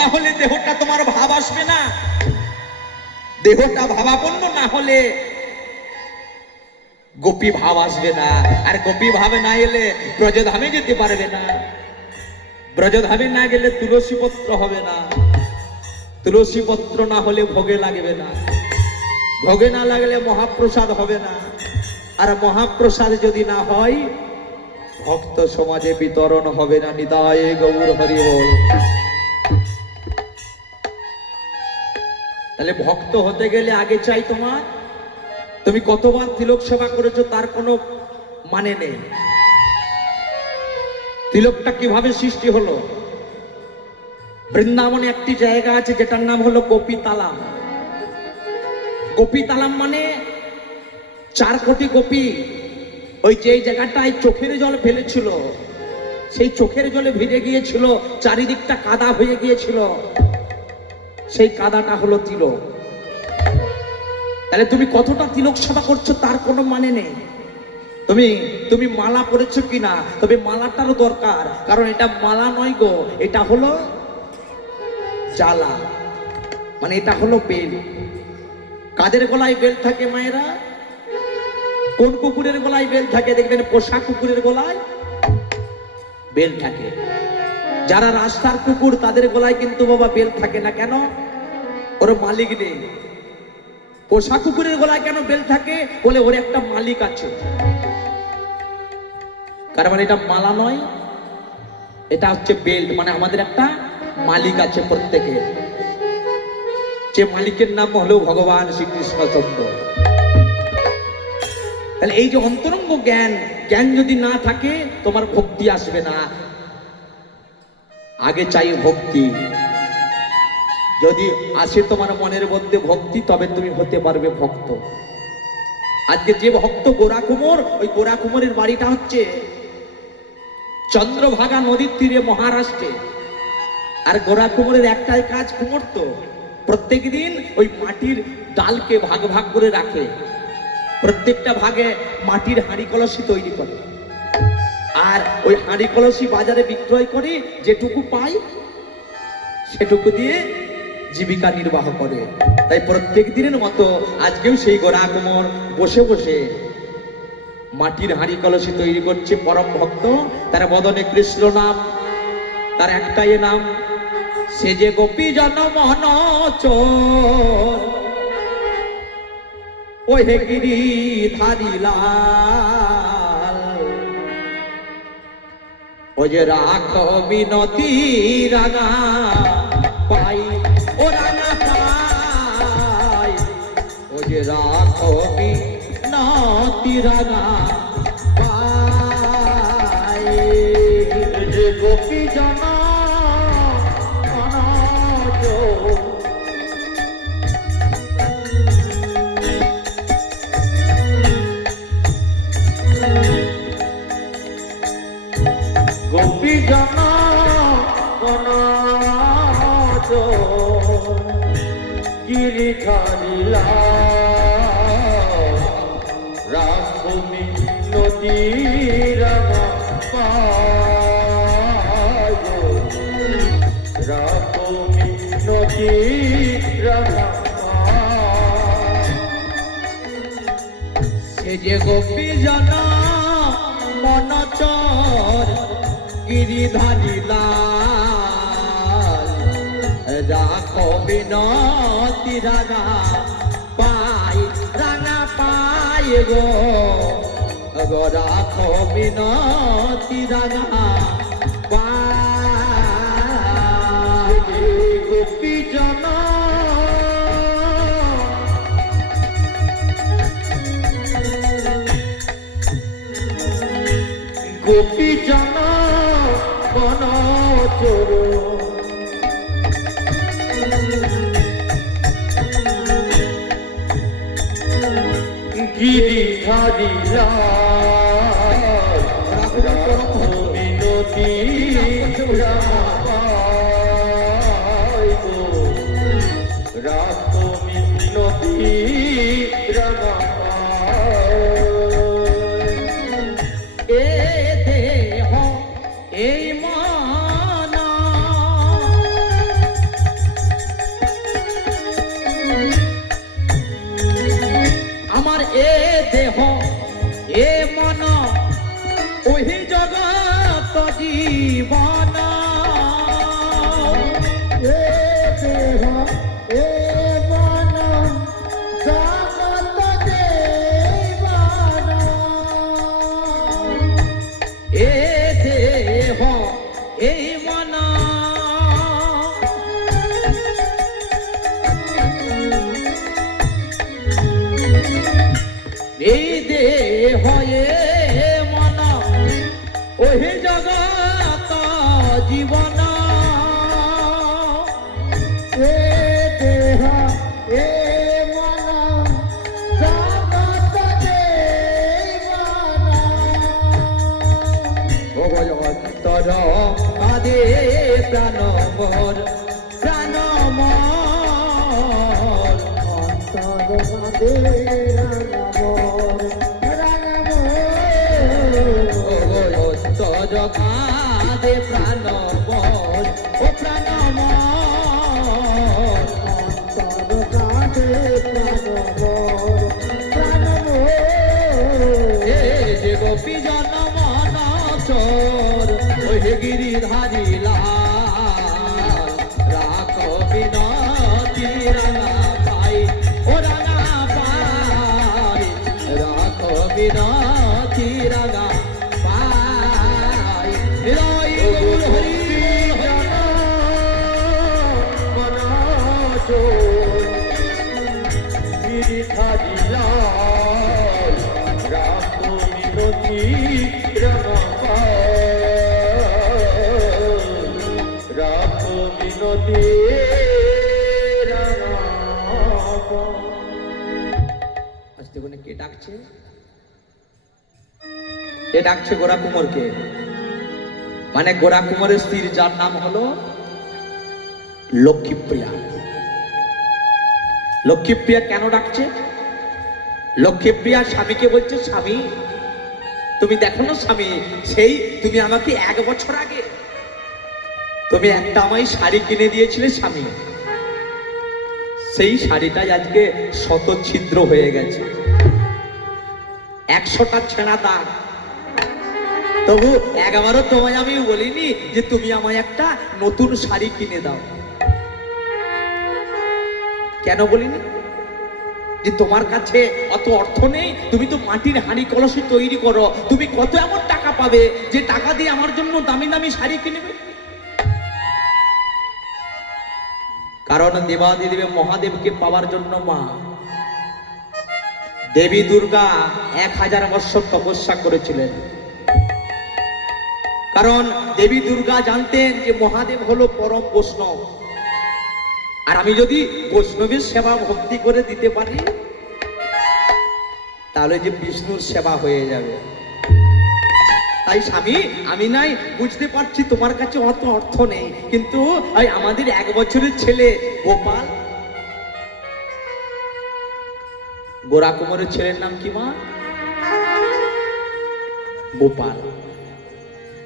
না হলে দেহটা তোমার ভাব আসবে না। দেহটা ভাবাপন্ন না হলে গোপী ভাব আসবে না। আর গোপী ভাব না এলে ব্রজধামে যেতে পারবে না। ব্রজধামে না গেলে তুলসী পত্র হবে না। তুলসী পত্র না হলে ভোগে লাগবে না। ভোগে না লাগলে মহাপ্রসাদ হবে না। আর মহাপ্রসাদ যদি না হয় ভক্ত সমাজে বিতরণ হবে না। নিতাই গৌর হরি বল। তাহলে ভক্ত হতে গেলে আগে চাই তোমার, তুমি কতবার তিলক সেবা করেছো তার কোনো মানে নেই। তিলকটা কিভাবে সৃষ্টি হলো? বৃন্দাবনে একটি জায়গা আছে যেটার নাম হলো গোপী তালাম। গোপী তালাম মানে 4 কোটি গোপী ওই যে জায়গাটায় চোখের জল ফেলেছিল, সেই চোখের জলে ভিজে গিয়েছিল, চারিদিকটা কাদা হয়ে গিয়েছিল, সেই কাদাটা হলো তিলক। তাহলে তুমি কতটা তিলক সেবা করছো তার কোনো মানে নেই। তুমি মালা পরেছো কিনা, তবে মালাটারও দরকার, কারণ এটা মালা নয় গো, এটা হলো জ্বালা, মানে এটা হলো বেল। কাদের গলায় বেল থাকে মায়েরা? কোন কুকুরের গলায় বেল থাকে? দেখবেন পোষা কুকুরের গলায় বেল থাকে। যারা রাস্তার কুকুর তাদের গলায় কিন্তু বাবা বেল থাকে না। কেন? ওর মালিক নেই। পোষা কুকুরের গলায় কেন বেল থাকে? বলে ওর একটা মালিক আছে। কারণ মানে এটা মালা নয়, এটা হচ্ছে বেল্ট, মানে আমাদের একটা মালিক আছে প্রত্যেকের। যে মালিকের নাম হলো ভগবান শ্রীকৃষ্ণচন্দ্র। তাহলে এই যে অন্তরঙ্গ জ্ঞান যদি না থাকে তোমার ভক্তি আসবে না। আগে চাই ভক্তি। যদি আসে তোমার মনের মধ্যে ভক্তি, তবে তুমি হতে পারবে ভক্ত। আজকে যে ভক্ত গোরা কুমোর, ওই গোরা কুমোরের বাড়িটা হচ্ছে চন্দ্রভাগা নদীর তীরে মহারাষ্ট্রে। আর গোরা কুমোরের একটাই কাজ, কুমোর তো প্রত্যেক দিন ওই মাটির ডালকে ভাগ ভাগ করে রাখে, প্রত্যেকটা ভাগে মাটির হাঁড়ি কলসি তৈরি করে, আর ওই হাঁড়ি কলসি বাজারে বিক্রয় করে, যেটুকু পায় সেটুকু দিয়ে জীবিকা নির্বাহ করে। তাই প্রত্যেক দিনের মতো আজকেও সেই গোরা কুমোর বসে বসে মাটির হাঁড়ি কলসি তৈরি করছে। পরম ভক্ত, তার বদনে কৃষ্ণ নাম, তার একটাই নাম, সে যে গোপী জন মন চোর, ও হে গিরিধারী লাল, ও যে রাখ বিনতি রাঙা পাই, ও রাঙা পাই, ও যে রাখ বিনতি রাঙা পাই, যে গোপী জন গোপী জন গিরিধারী লাল, রাখমি নদী রাঙা পাই, রাখমি নদী রাঙা পাই, সে যে গোপী জন মন চোর গিরিধারী লাল, রাখো বিনতি রাঙা পাই, রাঙা পাই গো, গো রাখো বিনতি রাঙা পাই, গোপী জন গোপী জন বন চোর, গিরিধারী লাল, রাখো বিনতি রাঙা পাই গো, রাখো বিনতি রাঙা পাই, এ দেহ এই মন জীবন এ দেহ এ মন জগত জীবন এ দেহ এই মন এই দেহ এ মন ওহে জগত জীবন এ দেহ এ মন জগত জীবন ভগবন্তর আদে প্রাণ মোর প্রাণ মোর অন্তর বাদে রাঙামোর ভগবন্তর আদে প্রাণ মোর ও প্রাণ মোর অন্তর বাদে প্রাণমোর প্রাণমোর এ যে গোপী জনম চোর ওহে গিরিধারী লাল রাখ বিনতি রাঙা পাই ও রাঙা পাই রাখ বিনতি রাঙা পাই হৃদয় গৌর হরি আস্তে করে কে ডাকছে? কে ডাকছে গোরা কুমারকে? মানে গোরা কুমারের স্ত্রীর যার নাম হলো লক্ষ্মীপ্রিয়া। লক্ষ্মীপ্রিয়া কেন ডাকছে? লক্ষ্মীপ্রিয়া স্বামীকে বলছে, স্বামী তুমি দেখো না স্বামী, সেই তুমি আমাকে 1 বছর আগে তুমি একটা আমায় শাড়ি কিনে দিয়েছিলে স্বামী, সেই শাড়িটাই আজকে শত ছিদ্র হয়ে গেছে, 100টা ছেঁড়া দাগ। তবু একবারও তোমায় আমি বলিনি যে তুমি আমায় একটা নতুন শাড়ি কিনে দাও। কেন বলিনি? যে তোমার কাছে অত অর্থ নেই, তুমি তো মাটির হাঁড়ি কলসি তৈরি করো, তুমি কত এমন টাকা পাবে যে টাকা দিয়ে আমার জন্য দামি দামি শাড়ি কিনবে? কারণ দেবাদিদেব মহাদেবকে পাওয়ার জন্য মা দেবী দুর্গা 1000 বছর তপস্যা করেছিলেন। কারণ দেবী দুর্গা জানতেন যে মহাদেব হলো পরম বৈষ্ণব, আর আমি যদি বৈষ্ণবের সেবা ভক্তি করে দিতে পারি তাহলে যে বিষ্ণুর সেবা হয়ে যাবে। তাই স্বামী, আমি নাই বুঝতে পারছি তোমার কাছে অত অর্থ নেই, কিন্তু আমাদের 1 বছরের ছেলে গোপাল, গোরা কুমারের ছেলের নাম কি মা? গোপাল।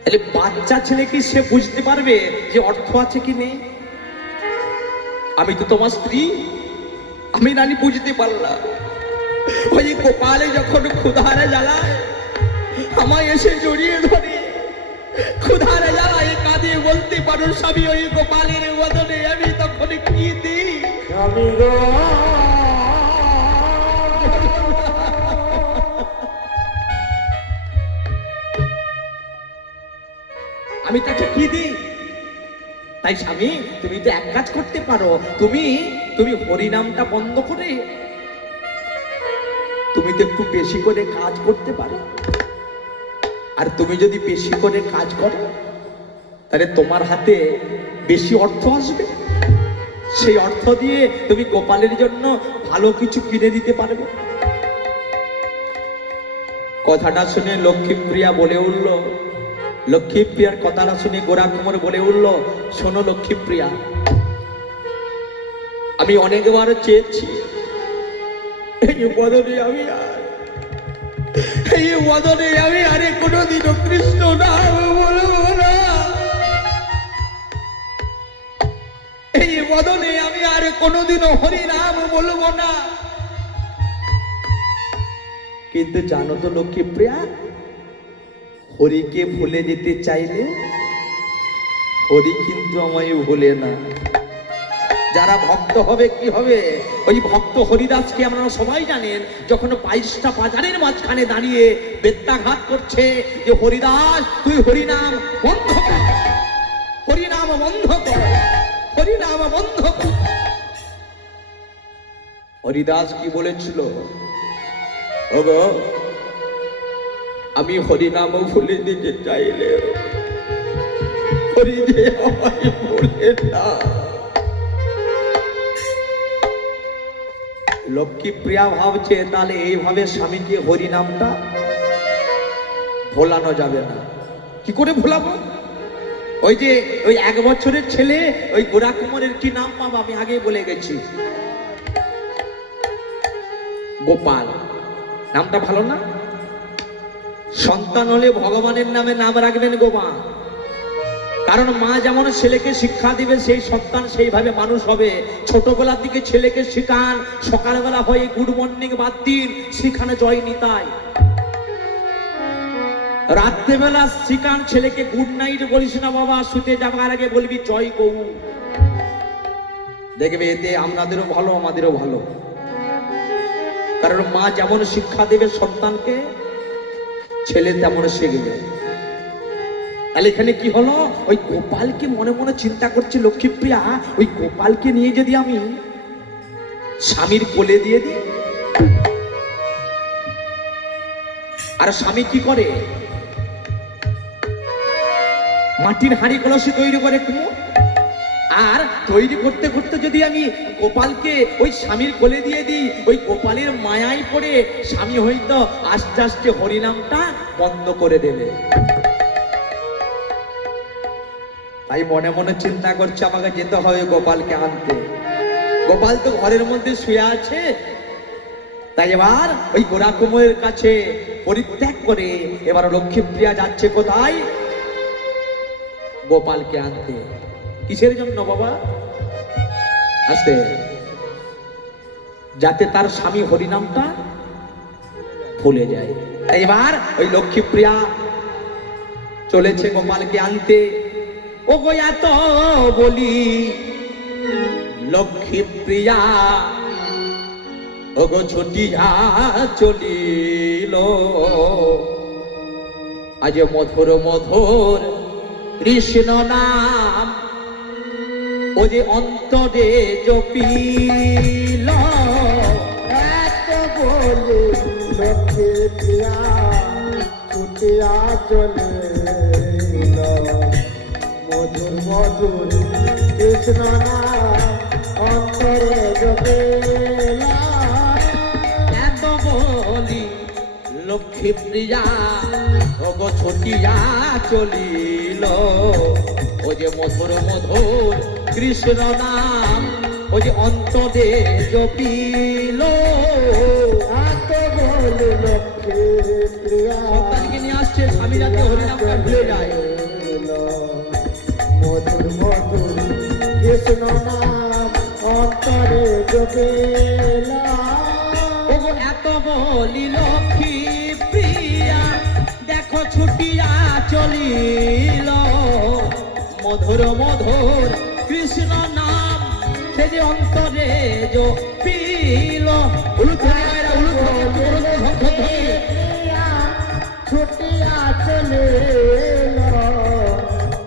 তাহলে বাচ্চা ছেলে কি সে বুঝতে পারবে যে অর্থ আছে কি নেই? আমি তো তোমার স্ত্রী, আমি রানী বুঝতে পারলাম। ওই গোপালে যখন ক্ষুধারে জ্বালায় আমায় এসে জড়িয়ে ধরে, ক্ষুধারে জ্বালায় কাঁদে, বলতে পারো স্বামী ওই গোপালের বদলে আমি তখন কি দিই? স্বামী গো আমি তাকে কি দিই? তাই স্বামী, তুমি তো এক কাজ করতে পারো, তুমি হরিনামটা বন্ধ করে তুমি তো একটু বেশি করে কাজ করতে পারো। আর তুমি যদি বেশি করে কাজ করো তাহলে তোমার হাতে বেশি অর্থ আসবে, সেই অর্থ দিয়ে তুমি গোপালের জন্য ভালো কিছু কিনে দিতে পারবে। কথাটা শুনে লক্ষ্মীপ্রিয়া বলে উঠল, লক্ষ্মীপ্রিয়ার কথাটা শুনে গোরা কুমার বলে উঠল, শোনো লক্ষ্মীপ্রিয়া, আমি অনেকবার চেয়েছি এই বদনে আমি আরে কোনোদিনও কৃষ্ণ নাম বলবো না, এই বদনে আমি আর কোনোদিনও হরি নাম বলবো না। কিন্তু জানো তো লক্ষ্মীপ্রিয়া, হরিকে ভুলে যেতে চাইলে হরি কিন্তু আমায় ভোলে না। যারা ভক্ত হবে কি হবে, ওই ভক্ত হরিদাসকে আপনারা সবাই জানেন, যখন 22টা বাজারের মাঝখানে দাঁড়িয়ে বেত্যাঘাত করছে যে হরিদাস তুই হরিনাম বন্ধ কর, হরিনাম বন্ধ কর, হরিনাম বন্ধ কর। হরিদাস কি বলেছিল? ওগো, আমি হরিনাম ভুলে দিতে চাইলে হরি যে আমায় ভুলে না। লক্ষ্মীপ্রিয়া ভাবছে তাহলে এইভাবে স্বামীকে হরিনামটা ভোলানো যাবে না। কি করে ভোলাবো? ওই যে ওই 1 বছরের ছেলে ওই গোরা কুমারের কি নাম পাবো আমি আগেই বলে গেছি, গোপাল। নামটা ভালো না? সন্তান হলে ভগবানের নামে নাম রাখবেন গোপা। কারণ মা যেমন ছেলেকে শিক্ষা দিবে সেই সন্তান সেইভাবে মানুষ হবে। ছোটবেলা থেকে ছেলেকে শিখান, সকালবেলা হয়ে গুড মর্নিং বাদ দিন, সেখানে জয় নিতাই। রাত্রেবেলা শিখান ছেলেকে গুড নাইট বলিস না বাবা, শুতে যাবার আগে বলবি জয় গৌ। দেখবে এতে আপনাদেরও ভালো আমাদেরও ভালো। কারণ মা যেমন শিক্ষা দেবে সন্তানকে, ছেলে তেমন শিখবে। তাহলে এখানে কি হলো? ওই গোপালকে মনে মনে চিন্তা করছে লক্ষ্মীপ্রিয়া, ওই গোপালকে নিয়ে যদি আমি স্বামীর কোলে দিয়ে দিই। আর স্বামী কি করে? মাটির হাঁড়ি কলসি তৈরি করে কুমো। আর তৈরি করতে করতে যদি আমি গোপালকে ওই স্বামীর কোলে দিয়ে দিই, ওই গোপালের মায়ায় পড়ে স্বামী হয়তো আস্তে আস্তে হরিনামটা বন্ধ করে দেবে। তাই মনে মনে চিন্তা করছে আমাকে যেতে হবে গোপালকে আনতে। গোপাল তো ঘরের মধ্যে শুয়ে আছে। তাই এবার ওই গোরা কুমোরের কাছে পরিত্যাগ করে এবার লক্ষ্মীপ্রিয়া যাচ্ছে কোথায়? গোপালকে আনতে। কিসের জন্য বাবা? আসতে, যাতে তার স্বামী হরিনামটা ভুলে যায়। তাই এবার ওই লক্ষ্মীপ্রিয়া চলেছে গোপালকে আনতে। ও গো এত বলি লক্ষ্মীপ্রিয়া, ও গো ছুটিয়া চলিল, আজ মধুর মধুর কৃষ্ণ নাম ও যে অন্তরে জপিল। এত বলি লক্ষ্মীপ্রিয়া ছুটিয়া চলিল, মধুর মধুর কৃষ্ণ নাম অন্তরে জপিল। এত বলি লক্ষ্মীপ্রিয়া, ও গো ছুটিয়া চলিল, ও যে মধুর মধুর কৃষ্ণ নাম ও যে অন্তরে জপিল। এত বলি লক্ষ্মীপ্রিয়া সন্তানকে নিয়ে আসছে, স্বামী যাতে হরিনামটা ভুলে যায়। মধুর মধুর কৃষ্ণ নাম অন্তরে জপিলা। ও গো এত বলি লক্ষ্মী প্রিয়া, দেখো ছুটিয়া চলিল, মধুর মধুর কৃষ্ণ নাম সে যে অন্তরে জপিল। ছুটিয়া চলিল,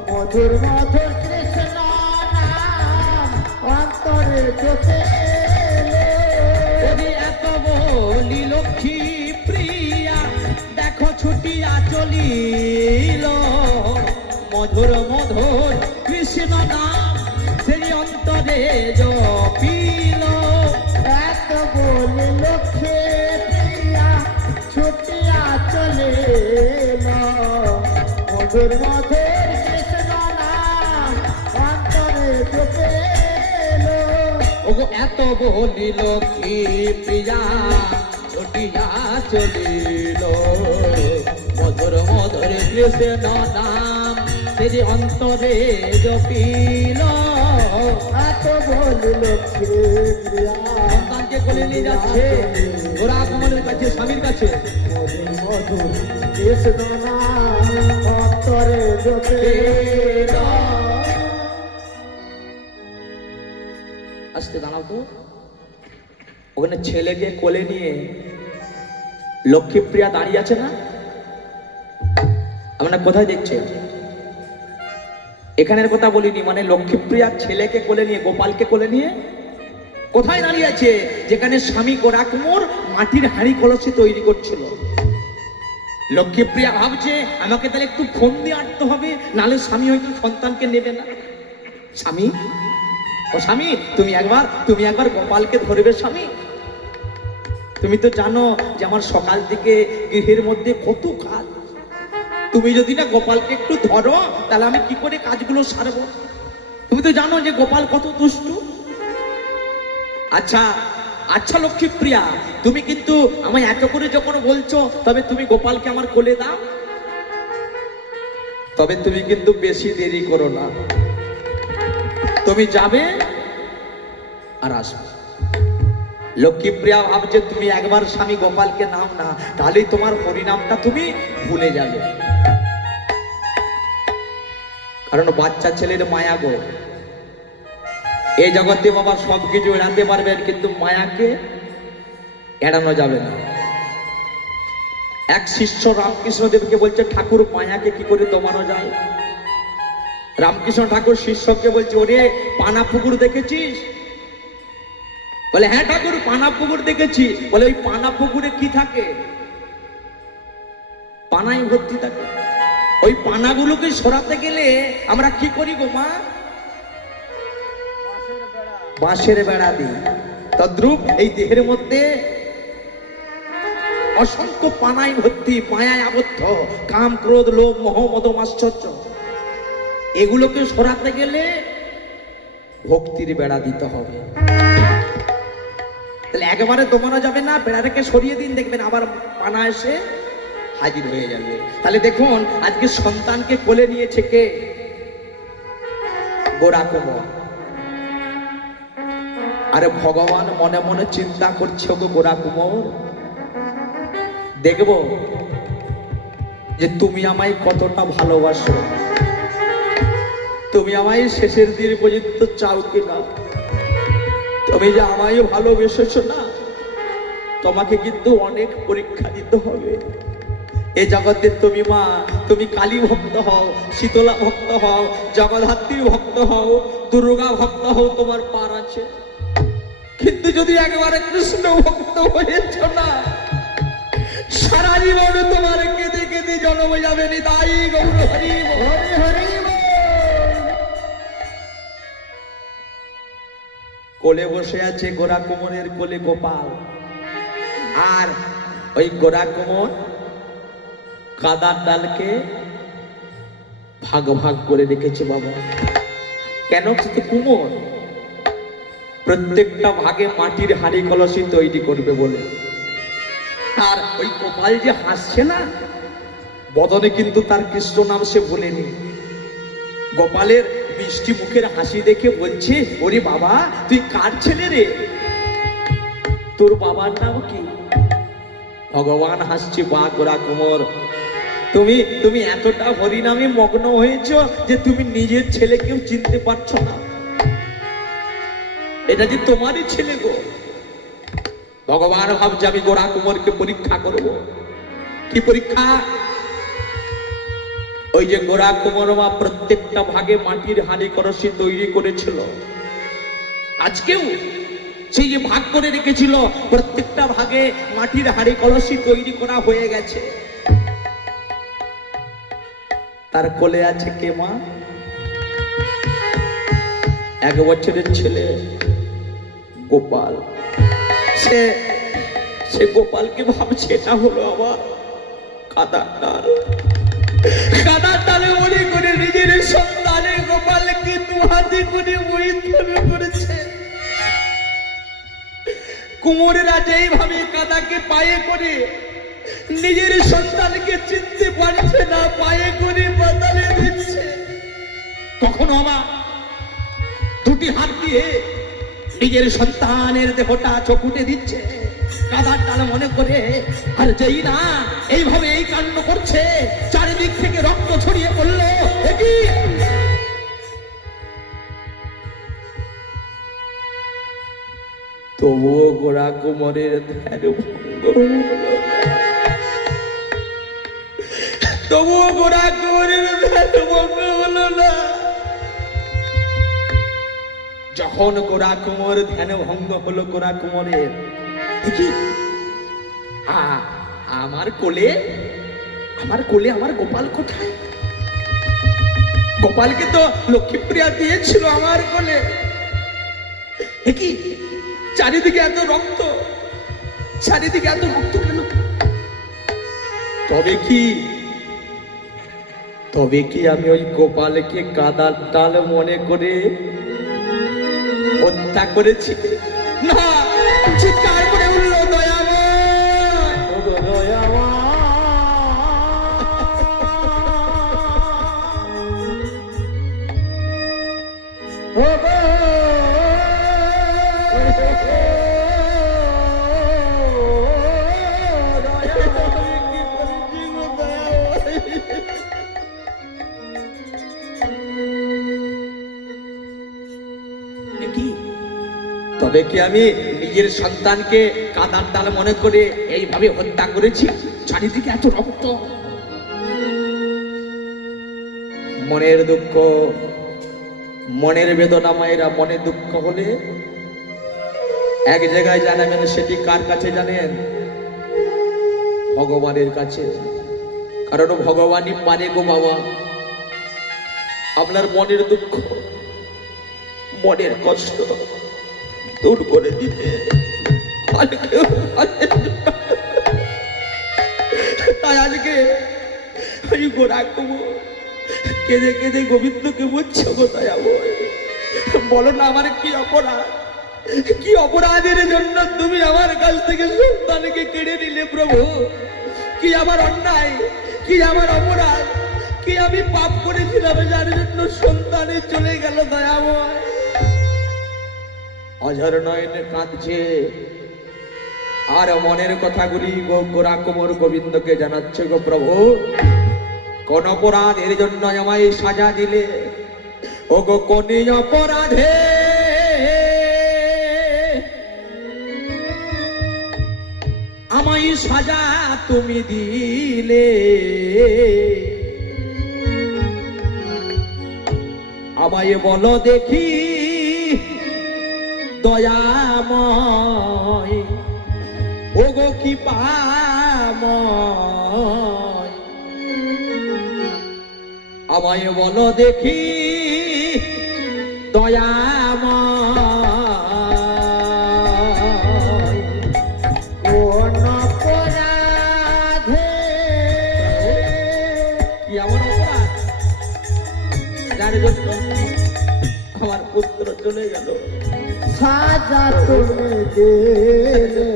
মধুর মধুর কৃষ্ণ নাম অন্তরে জপিল। এত বলি লক্ষ্মী প্রিয়া, দেখো ছুটিয়া চলিল, মধুর মধুর কৃষ্ণ নাম সেই অন্তরে জপিল। এত বলি লক্ষ্মীপ্রিয়া ছুটিয়া চলিল, মধুর মধুর কৃষ্ণ নাম অন্তরে জপিল। ওগো এত বলি লক্ষ্মী প্রিয়া ছুটিয়া চলিল, মধুর মধুর কৃষ্ণ নাম সেই অন্তরে জপিল। এত বলি লক্ষ্মীপ্রিয়া সন্তানকে কোলে নিয়ে যাচ্ছে গোরা কুমারের কাছে, স্বামীর কাছে। মধুর মধুর কৃষ্ণ নাম অন্তরে জপিল। আসতে দাঁড়াও তো। ওখানে ছেলেকে কোলে নিয়ে লক্ষ্মীপ্রিয়া দাঁড়িয়ে আছে না? আমরা কোথায় দেখছেন? এখানের কথা বলিনি, মানে লক্ষ্মীপ্রিয়ার ছেলেকে কোলে নিয়ে, গোপালকে কোলে নিয়ে কোথায় দাঁড়িয়ে আছে? যেখানে স্বামী গোরা কুমোর মাটির হাঁড়ি কলসি তৈরি করছিল। লক্ষ্মীপ্রিয়া ভাবছে আমাকে তাহলে একটু ফোন দিয়ে আটতে হবে, নালে স্বামী হয়তো সন্তানকে নেবে না। স্বামী, ও স্বামী, তুমি একবার গোপালকে ধরবে স্বামী। তুমি তো জানো যে আমার সকাল থেকে গৃহের মধ্যে কত কাজ। তুমি যদি না গোপালকে একটু ধরো তাহলে আমি কি করে কাজগুলো সারবো? তুমি তো জানো যে গোপাল কত দুষ্টু। আচ্ছা আচ্ছা লক্ষ্মীপ্রিয়া, তুমি কিন্তু আমায় এত করে যখন বলছো, তবে তুমি গোপালকে আমার কোলে দাও। তবে তুমি কিন্তু বেশি দেরি করো না, তুমি যাবে আর আসবে। লক্ষ্মীপ্রিয়া ভাবছে তুমি একবার স্বামী গোপালকে নাও না, তাহলেই তোমার হরিনামটা তুমি ভুলে যাবে। কারণ বাচ্চা ছেলের মায়া গো, এই জগতে বাবা সবকিছু এড়াতে পারবেন, কিন্তু মায়াকে এড়ানো যাবে না। এক শিষ্য রামকৃষ্ণ দেবকে বলছে, ঠাকুর মায়াকে কি করে দমানো যায়? রামকৃষ্ণ ঠাকুর শিষ্যকে বলছে, ওরে পানা পুকুর দেখেছিস? বলে হ্যাঁ ঠাকুর, পানা পুকুর দেখেছি। বলে ওই পানা পুকুরে কি থাকে? পানাই ভর্তি থাকে। ওই পানাগুলোকে সরাতে গেলে আমরা কি করি গো মা? বাঁশের বেড়া দিই। তদ্রূপ এই দেহের মধ্যে অসংখ্য পানায় ভর্তি, মায়ায় আবদ্ধ, কাম ক্রোধ লোভ মোহ মদ মাশ্চর্য। এগুলোকে সরাতে গেলে ভক্তির বেড়া দিতে হবে। তাহলে একেবারে দমানো যাবে না, বেড়াটাকে সরিয়ে দিন, দেখবেন আবার পানা এসে হাজির হয়ে যাবে। তাহলে দেখুন আজকে সন্তানকে কোলে নিয়েছে কে? গোরা কুমোর। আরে ভগবান মনে মনে চিন্তা করছে, ওগো গোরা কুমোর, দেখবো যে তুমি আমায় কতটা ভালোবাসো, তুমি আমায় শেষের দিন পর্যন্ত চাও কিনা। তুমি যে আমায় ভালোবেসেছো না, তোমাকে কিন্তু অনেক পরীক্ষা দিতে হবে। এই জগতে তুমি মা, তুমি কালী ভক্ত হও, শীতলা ভক্ত হও, জগদ্ধাত্রী ভক্ত হও, দুর্গা ভক্ত হও, তোমার পার আছে। কিন্তু যদি একবারে কৃষ্ণ ভক্ত হয়েছ না, সারা জীবন তোমার কেঁদে কেঁদে জন্ম যাবে। নিতাই গৌর হরি হরি হরি। কোলে বসে আছে গোরা কুমোরের কোলে গোপাল, আর ওই গোরা কুমোর কাদার ডালকে ভাগ ভাগ করে রেখেছে বাবা। কেন? কুমোর প্রত্যেকটা ভাগে মাটির হাঁড়ি কলসি তৈরি করবে বলে। আর ওই গোপাল যে হাসছে না, বদনে কিন্তু তার কৃষ্ণ নাম সে বলেনি। গোপালের মিষ্টি মুখের হাসি দেখে বলছে, ওরে বাবা তুই কার ছেলে রে? তোর বাবার নাম কি? ভগবান হাসছে, বা গোরা কুমোর, তুমি এতটা হরিনামে মগ্ন হয়েছ যে তুমি নিজের ছেলেকেও চিনতে পারছো না। এটা যে তোমারই ছেলে গো। ভগবান ভাবছে আমি গোরা কুমোরকে পরীক্ষা করব। কি পরীক্ষা? ওই যে গোরা কুমোর মা প্রত্যেকটা ভাগে মাটির হাঁড়ি কলসি তৈরি করেছিল, আজকেও সেই যে ভাগ করে রেখেছিল, প্রত্যেকটা ভাগে মাটির হাঁড়ি কলসি তৈরি করা হয়ে গেছে। তার কোলে আছে কে মা? 1 বছরের ছেলে গোপাল। সে গোপালকে ভাবছে এটা হলো আমার কাদার ডাল। কাদার ডালে মনে করে নিজের সন্তানের গোপালকে 2 হাতে করে মৈথুন করেছে। কুমোরেরা যেইভাবে কাদাকে পায়ে করে নিজের সন্তানকে চিনতে পারছে না, পায়ে করে পাতালে দিচ্ছে। কখনো আবার 2টি হাত দিয়ে নিজের সন্তানের দেহটা চকুটে দিচ্ছে কাদার ডাল মনে করে। আর যেই না এইভাবে এই কাণ্ড করছে, চারিদিক থেকে রক্ত ছড়িয়ে পড়লো। তবুও গোরা কুমারের ধ্যান ভঙ্গ হলো না। তবুও গোরা কুমারের ধ্যান ভঙ্গ হলো না। যখন গোরা কুমার ধ্যান ভঙ্গ হলো গোরা কুমারের, দেখি আমার কোলে আমার গোপাল কোথায়? গোপালকে তো লক্ষ্মীপ্রিয়া দিয়েছিল আমার কোলে। কি চারিদিকে এত রক্ত, চারিদিকে এত রক্ত কেন? তবে কি আমি ওই গোপালকে কাদার ডাল মনে করে হত্যা করেছি? না, চিৎকার করে উঠল দয়াময়, ওগো দয়াময়, ওগো কি তবে কি আমি নিজের সন্তানকে কাদার ডাল মনে করে এইভাবে হত্যা করেছি? চারিদিকে এত রক্ত। মনের দুঃখ, মনের বেদনা মায়েরা, মনে দুঃখ হলে এক জায়গায় জানাবেন, সেটি কার কাছে জানেন? ভগবানের কাছে। কারণ ভগবানই পারে গো বাবা আপনার মনের দুঃখ, মনের কষ্ট দূর করে দিতে। তাই আজকে ওই গোরা কুমোর কেঁদে কেঁদে গোবিন্দকে বলছে, গো দয়াময়, বলো না আমার কি অপরাধ, কি অপরাধের জন্য তুমি আমার কাছ থেকে সন্তানকে কেড়ে নিলে প্রভু? কি আমার অন্যায়, কি আমার অপরাধ, কি আমি পাপ করেছিলাম যার জন্য সন্তানে চলে গেল দয়াময়? অঝর নয়নে কাঁদছে আর মনের কথাগুলি গোরা কুমোর গোবিন্দকে জানাচ্ছে, গো প্রভু কোন অপরাধের জন্য আমায় সাজা দিলে? ও গো কোন অপরাধে আমায় সাজা তুমি দিলে? আমায় বলো দেখি দয়াময়, ও গো কি পাময়, আমায় বলো দেখি দয়াময়, কোন অপরাধে কি আমার অপরাধ যার জন্য আমার পুত্র চলে গেল? সাজা তুমি দিলে?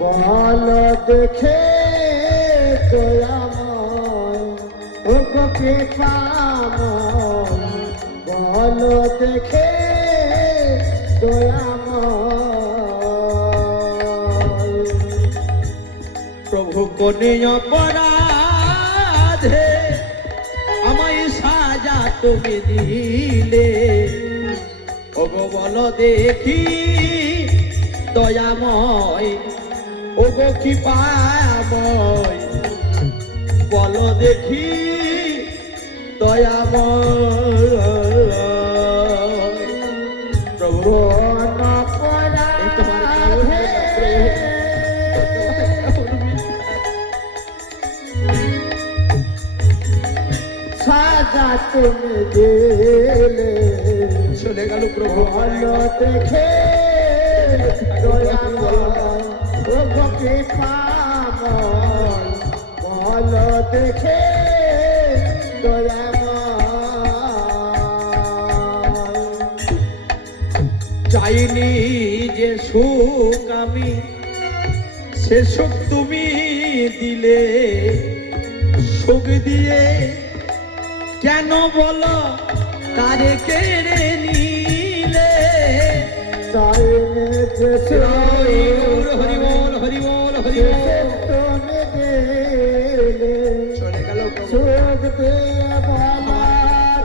বল দেখে দয়াময়, ওগো কৃপাময়, বল দেখে দয়াময়। প্রভু কোনে অপরাধে আমায় সাজা তুমি দিলে? ওগো বলো দেখি দয়াময়, ওগো কি পাময়, বলো দেখি দয়াময়। প্রভু কোন অপরাধে সাজা তুমি দিলে? চলে গেল প্রভু। বলো দেখে দয়াময়, ওগো কৃপাময়, বলো দেখে দয়াময়। চাইনি যে সুখ আমি, সে সুখ তুমি দিলে। সুখ দিয়ে কেন বলো তারে কেড়ে নিলে? চাইলে যে হরি বল হরি বল হরি বল। তুমি দিলে, চলে গেল প্রভু। সুখ দিয়ে বলা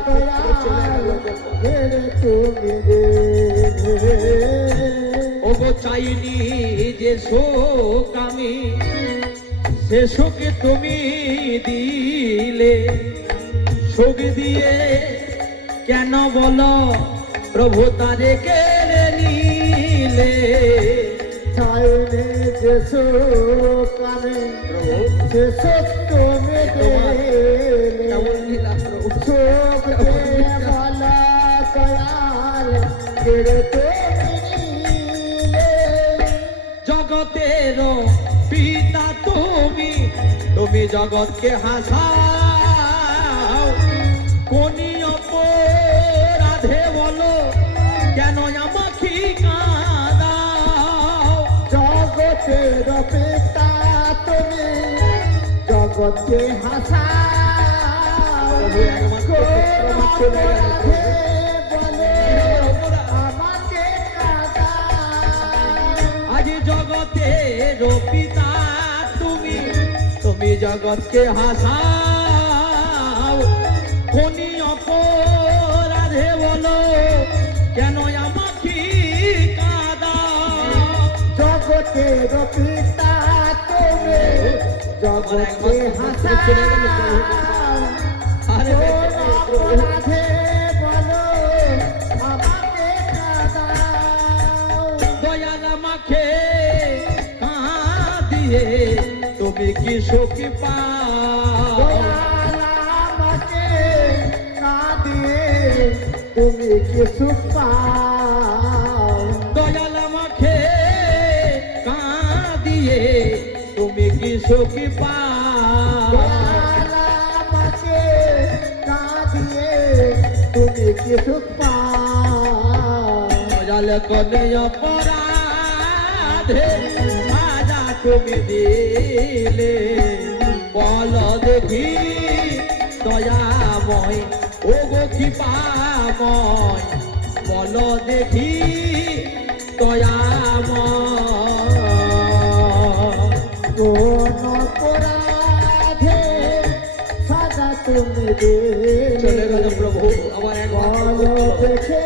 দয়াল, ফের তুমি দিলে। পাইনি যে শোক আমি, সে শোকে তুমি দিলে। শোক দিয়ে কেন বলো প্রভু তারে কেড়ে নিলে। চাইলে যে সুখ আমি প্রভু সে সুখ তুমি দিলে। কেমন লীলা প্রভু, সুখ দিয়ে বলা দয়াল কেড়ে তুমি নিলে। জগতের পিতা তুমি, তুমি জগৎকে হাসাও। কোনি অপরাধে বলো কেন আমাকে কাঁদাও। জগতের পিতা তুমি জগৎকে হাসাও। প্রভু একমাত্র পুত্র আমার চলে গেল প্রভু। বলে আমাকে কাঁদাও। আজ জগতের পিতা তুমি, তুমি জগৎকে হাসাও। কোনি অপরাধে বলো কেন আমাকে কাঁদাও। জগতের পিতা তুমি জগৎকে হাসাও। আরে কোন অপরাধে বলো আমাকে কাঁদাও। দয়াল আমাকে কাঁদিয়ে তুমি কি সুখী পাও। দয়াল আমাকে কাঁদিয়ে তুমি কি সুখ পাও। দয়াল আমাকে কাঁদিয়ে তুমি কি সুখী পাও। দয়াল আমাকে কাঁদিয়ে তুমি কি সুখ পাও। দয়াল কোনে অপরাধে সাজা তুমি দিলে। বলো দেখি দয়াময় ও গো কৃপাময়, বলো দেখি দয়াময়। কোন অপরাধে সাজা তুমি চলে গেল দিলে। প্রভু আমার একমাত্র বলো পুত্র। দেখে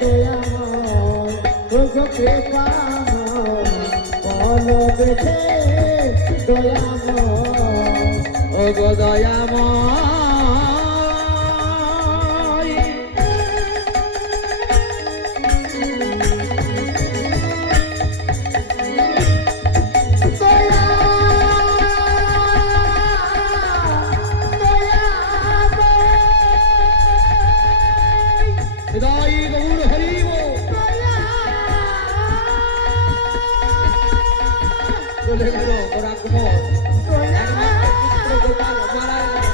দয়াময় ও গো কৃপাময়। বলো দেখে দয়াময় ও গো দয়াময়। হৃদয় গৌর হরিব চলে গেল গোরা কুমোর। একমাত্র পুত্র গোপাল মারা গেল।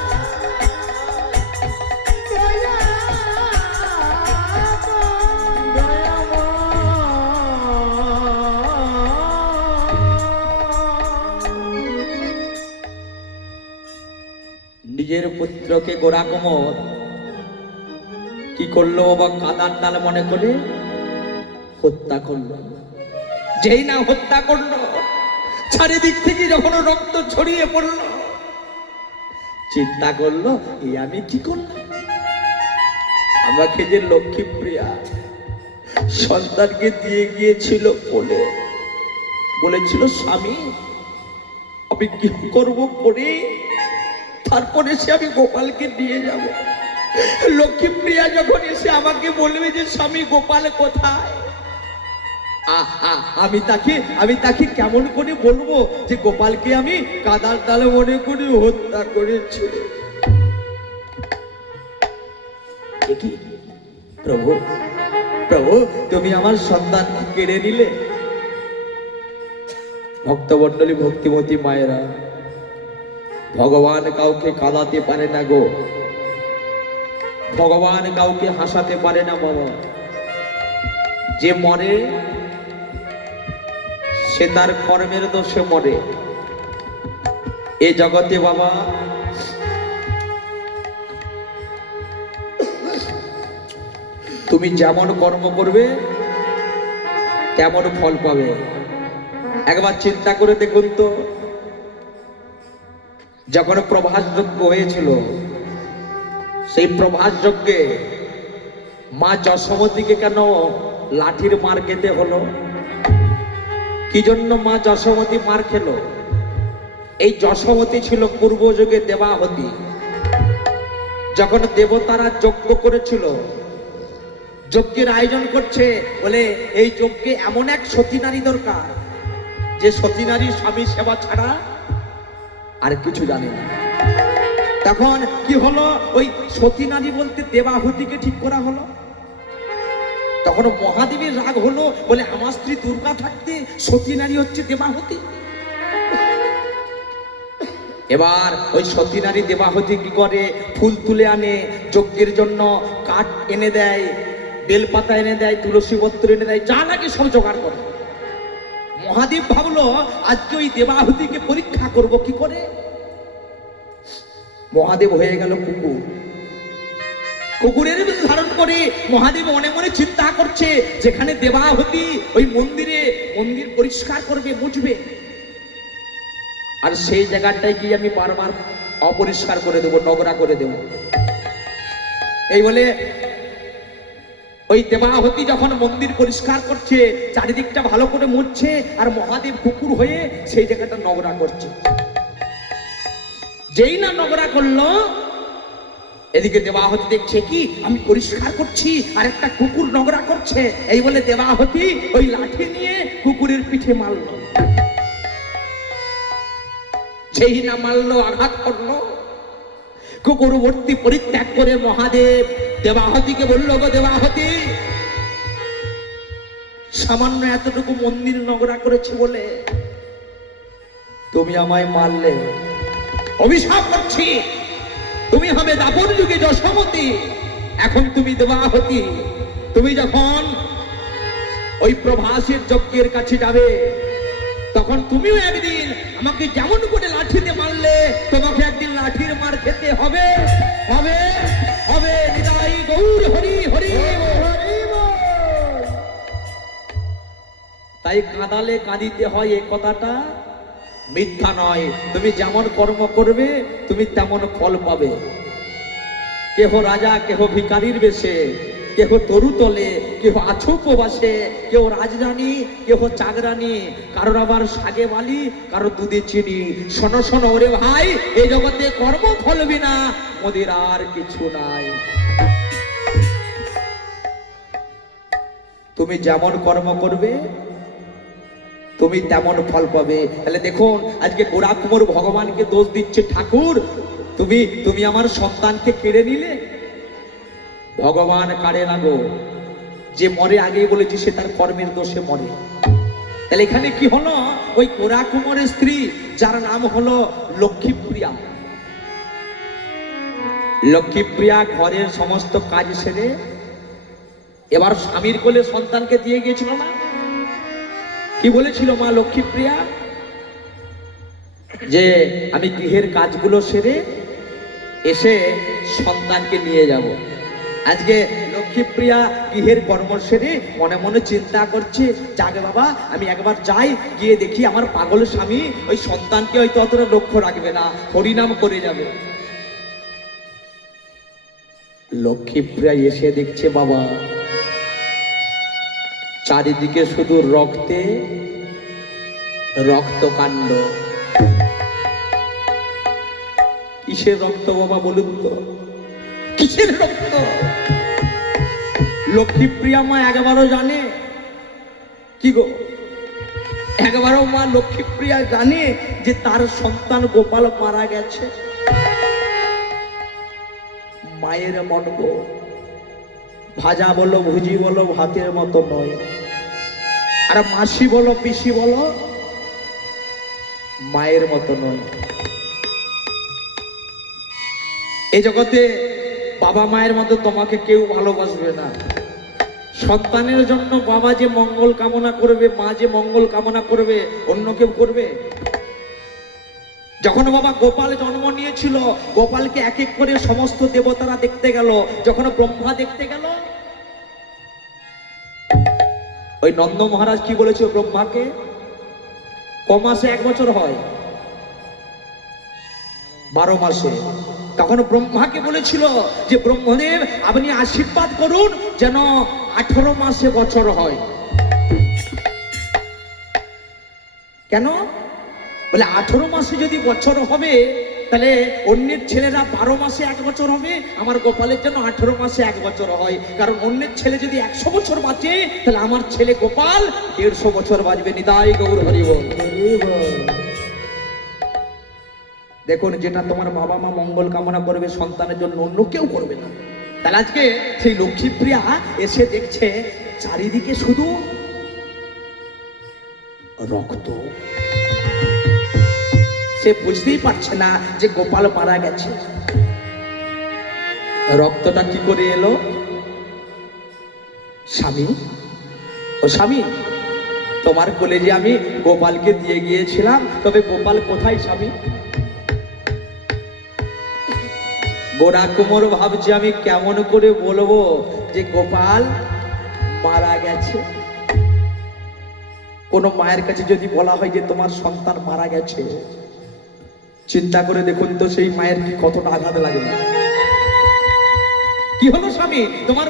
নিজের পুত্রকে গোরা কুমোর কি করলো বাবা, কাদার ডাল মনে করে হত্যা করলো। যেই না হত্যা করলো, চারিদিক থেকে যখন রক্ত ছড়িয়ে পড়লো, চিন্তা করলো এই আমি কি করলাম। আমাকে যে লক্ষ্মী প্রিয়া সন্তানকে দিয়ে গিয়েছিল বলে বলেছিল স্বামী আমি কি করব করে, তারপরে সে আমি গোপালকে নিয়ে যাব। লক্ষ্মী প্রিয়া যখন এসে আমাকে বলবে যে স্বামী গোপাল কোথায়, আমি তাকে কেমন করে বলবো যে গোপালকে আমি কাদার ডালে মনে করে হত্যা করেছি। কি প্রভু, প্রভু তুমি আমার সন্তান কেড়ে নিলে। ভক্তমণ্ডলী, ভক্তিমতী মায়েরা, ভগবান কাউকে কাঁদাতে পারে না গো, ভগবান কাউকে হাসাতে পারে না বাবা। যে মরে সে তার কর্মের দোষে মরে। এ জগতে বাবা তুমি যেমন কর্ম করবে তেমন ফল পাবে। একবার চিন্তা করে দেখুন তো, যখন প্রভাস যজ্ঞ হয়েছিল, সেই প্রভাস যজ্ঞে মা যশোমতীকে কেন লাঠির মার খেতে হলো? কি জন্য মা যশোমতী মার খেলো? এই যশোমতী ছিল পূর্বযুগে দেবাহতী। যখন দেবতারা যজ্ঞ করেছিল, যজ্ঞের আয়োজন করছে, বলে এই যজ্ঞে এমন এক সতী নারী দরকার যে সতী নারী স্বামী সেবা ছাড়া আর কিছু জানে না। তখন কি হলো, ওই সতী নারী বলতে দেবাহুতিকে ঠিক করা হলো। তখন মহাদেবের রাগ হলো, বলে আমার স্ত্রী দুর্গা থাকতে সতী নারী হচ্ছে দেবাহুতি। এবার ওই সতী নারী দেবাহুতি কি করে, ফুল তুলে আনে, যজ্ঞের জন্য কাঠ এনে দেয়, বেলপাতা এনে দেয়, তুলসী পত্র এনে দেয়, যা লাগে সব জোগাড় করে। মহাদেব ভাবলো আজকে ওই দেবাহুতিকে পরীক্ষা করব কি করে। মহাদেব হয়ে গেল কুকুর। কুকুরের রূপ ধারণ করে মহাদেব মনে মনে চিন্তা করছে, যেখানে দেবাহুতি ওই মন্দির পরিষ্কার করবে, মুছবে, আর সেই জায়গাটায় কি আমি বারবার অপরিষ্কার করে দেবো, নোংরা করে দেবো। এই বলে ওই দেবাহুতি যখন মন্দির পরিষ্কার করছে, চারিদিকটা ভালো করে মুছছে, আর মহাদেব কুকুর হয়ে সেই জায়গাটা নোংরা করছে। যেই না নোংরা করলো, এদিকে দেবাহুতি দেখছে কি আমি পরিষ্কার করছি আর একটা কুকুর নোংরা করছে। এই বলে দেবাহুতি ওই লাঠি নিয়ে কুকুরের পিঠে মারলো। যেই না মারলো, আঘাত করলো, কুকুর মূর্তি পরিত্যাগ করে মহাদেব দেবাহুতিকে বললো, গো দেবাহুতি, সামান্য এতটুকু মন্দির নোংরা করেছি বলে তুমি আমায় মারলে, অভিশাপ করছি, তুমি হবে দাপর যুগে যশোমতী। এখন তুমি দেবাহুতি, তুমি যখন ওই প্রভাসের যজ্ঞের কাছে যাবে, তখন তুমিও একদিন আমাকে যেমন করে লাঠিতে মারলে, তোমাকে একদিন লাঠির মার খেতে হবে, হবে, হবে। নিতাই গৌর হরি হরি। তাই কাঁদালে কাঁদিতে হয়, এই কথাটা মিথ্যা নয়। তুমি যেমন কর্ম করবে তুমি তেমন ফল পাবে। কেহ রাজা, কেহ ভিখারির বেশে, কেহ তরু তলে, কেহ আছো উপবাসে, কেউ রাজরানী, কেহ চাকরানী, কারোর আবার শাগে বালি, কারো দুধে চিনি। শোনো শোনো ওরে ভাই, এই জগতে কর্ম ফল বিনা মোদের আর কিছু নাই। তুমি যেমন কর্ম করবে তুমি তেমন ফল পাবে। তাহলে দেখুন, আজকে গোরা কুমোর ভগবানকে দোষ দিচ্ছে, ঠাকুর তুমি আমার সন্তানকে কেড়ে নিলে। ভগবান কাড়ে না গো, যে মরে আগেই বলেছি সে তার কর্মের দোষে মরে। তাহলে এখানে কি হলো, ওই গোরা কুমোরের স্ত্রী যার নাম হলো লক্ষ্মীপ্রিয়া, লক্ষ্মীপ্রিয়া ঘরের সমস্ত কাজ সেরে এবার স্বামীর কোলে সন্তানকে দিয়ে গিয়েছিল না। কি বলেছিল মা লক্ষ্মীপ্রিয়া, যে আমি গৃহের কাজগুলো সেরে এসে সন্তানকে নিয়ে যাব। আজকে লক্ষ্মীপ্রিয়া গৃহের কর্ম সেরে মনে মনে চিন্তা করছে, যাকে বাবা আমি একবার যাই, গিয়ে দেখি আমার পাগল স্বামী ওই সন্তানকে হয়তো অতটা লক্ষ্য রাখবে না, হরিনাম করে যাবে। লক্ষ্মীপ্রিয়া এসে দেখছে বাবা চারিদিকে শুধু রক্তে রক্তকাণ্ড। কিসের রক্ত বাবা বলুন তো, কিসের রক্ত? লক্ষ্মীপ্রিয়া মা একবারও জানে কি গো, একবারও মা লক্ষ্মীপ্রিয়া জানে যে তার সন্তান গোপাল মারা গেছে? মায়ের মন গো, ভাজা বলো ভুজি বলো ভাতের মতো নয়, আর মাসি বলো পিসি বলো মায়ের মতো নয়। এই জগতে বাবা মায়ের মতো তোমাকে কেউ ভালোবাসবে না। সন্তানের জন্য বাবা যে মঙ্গল কামনা করবে, মা যে মঙ্গল কামনা করবে, অন্য কেউ করবে? যখন বাবা গোপাল জন্ম নিয়েছিল, গোপালকে এক এক করে সমস্ত দেবতারা দেখতে গেল। যখন ব্রহ্মা দেখতে গেল, ওই নন্দ মহারাজ কি বলেছিল ব্রহ্মাকে? কমাসে 1 বছর হয়, 12 মাসে। তখন ব্রহ্মাকে বলেছিল যে ব্রহ্মদেব আপনি আশীর্বাদ করুন যেন 18 মাসে বছর হয়। কেন? বলে 18 মাসে যদি বছর হবে তাহলে অন্যের ছেলেরা 12 মাসে 1 বছর হবে, আমার গোপালের জন্য 18 মাসে 1 বছর হয়। কারণ অন্যের ছেলে যদি 100 বছর বাঁচে তাহলে আমার ছেলে গোপাল 150 বছর বাঁচবে। নিতাই গৌর হরি বল। দেখুন, যেটা তোমার বাবা মা মঙ্গল কামনা করবে সন্তানের জন্য, অন্য কেউ করবে না। তাহলে আজকে সেই লক্ষ্মীপ্রিয়া এসে দেখছে চারিদিকে শুধু রক্ত। সে বুঝতেই পারছে না যে গোপাল মারা গেছে। রক্তটা কি করে এলো? স্বামী, ও স্বামী, তোমার কলেজে আমি গোপালকে দিয়ে গিয়েছিলাম, তবে গোপাল কোথায় স্বামী? গোরা কুমোর ভাবছে আমি কেমন করে বলবো যে গোপাল মারা গেছে। কোন মায়ের কাছে যদি বলা হয় যে তোমার সন্তান মারা গেছে, চিন্তা করে দেখুন তো সেই মায়ের কি কতটা আঘাত লাগে। কি হলো স্বামী, তোমার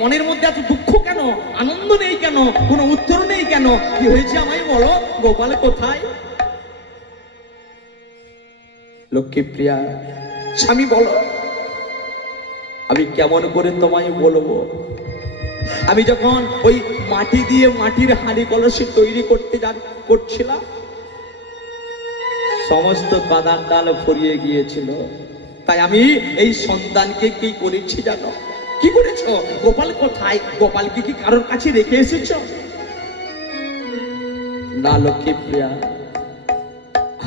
মনের মধ্যে এত দুঃখ কেন? আনন্দ নেই কেন? কোনো উত্তর নেই কেন? কি হয়েছে আমায় বলো? গোপাল কোথায়? লক্ষ্মীপ্রিয়া, স্বামী বলো, আমি কেমন করে তোমায় বলবো? আমি যখন ওই মাটি দিয়ে মাটির হাঁড়ি কলসি তৈরি করছিলাম, সমস্ত কাদার ডাল ফুরিয়ে গিয়েছিল। তাই আমি এই সন্তানকে কি করেছি জানো? কি করেছ? গোপাল কোথায়? গোপালকে কি কারোর কাছে রেখে এসেছ? না লক্ষ্মীপ্রিয়া,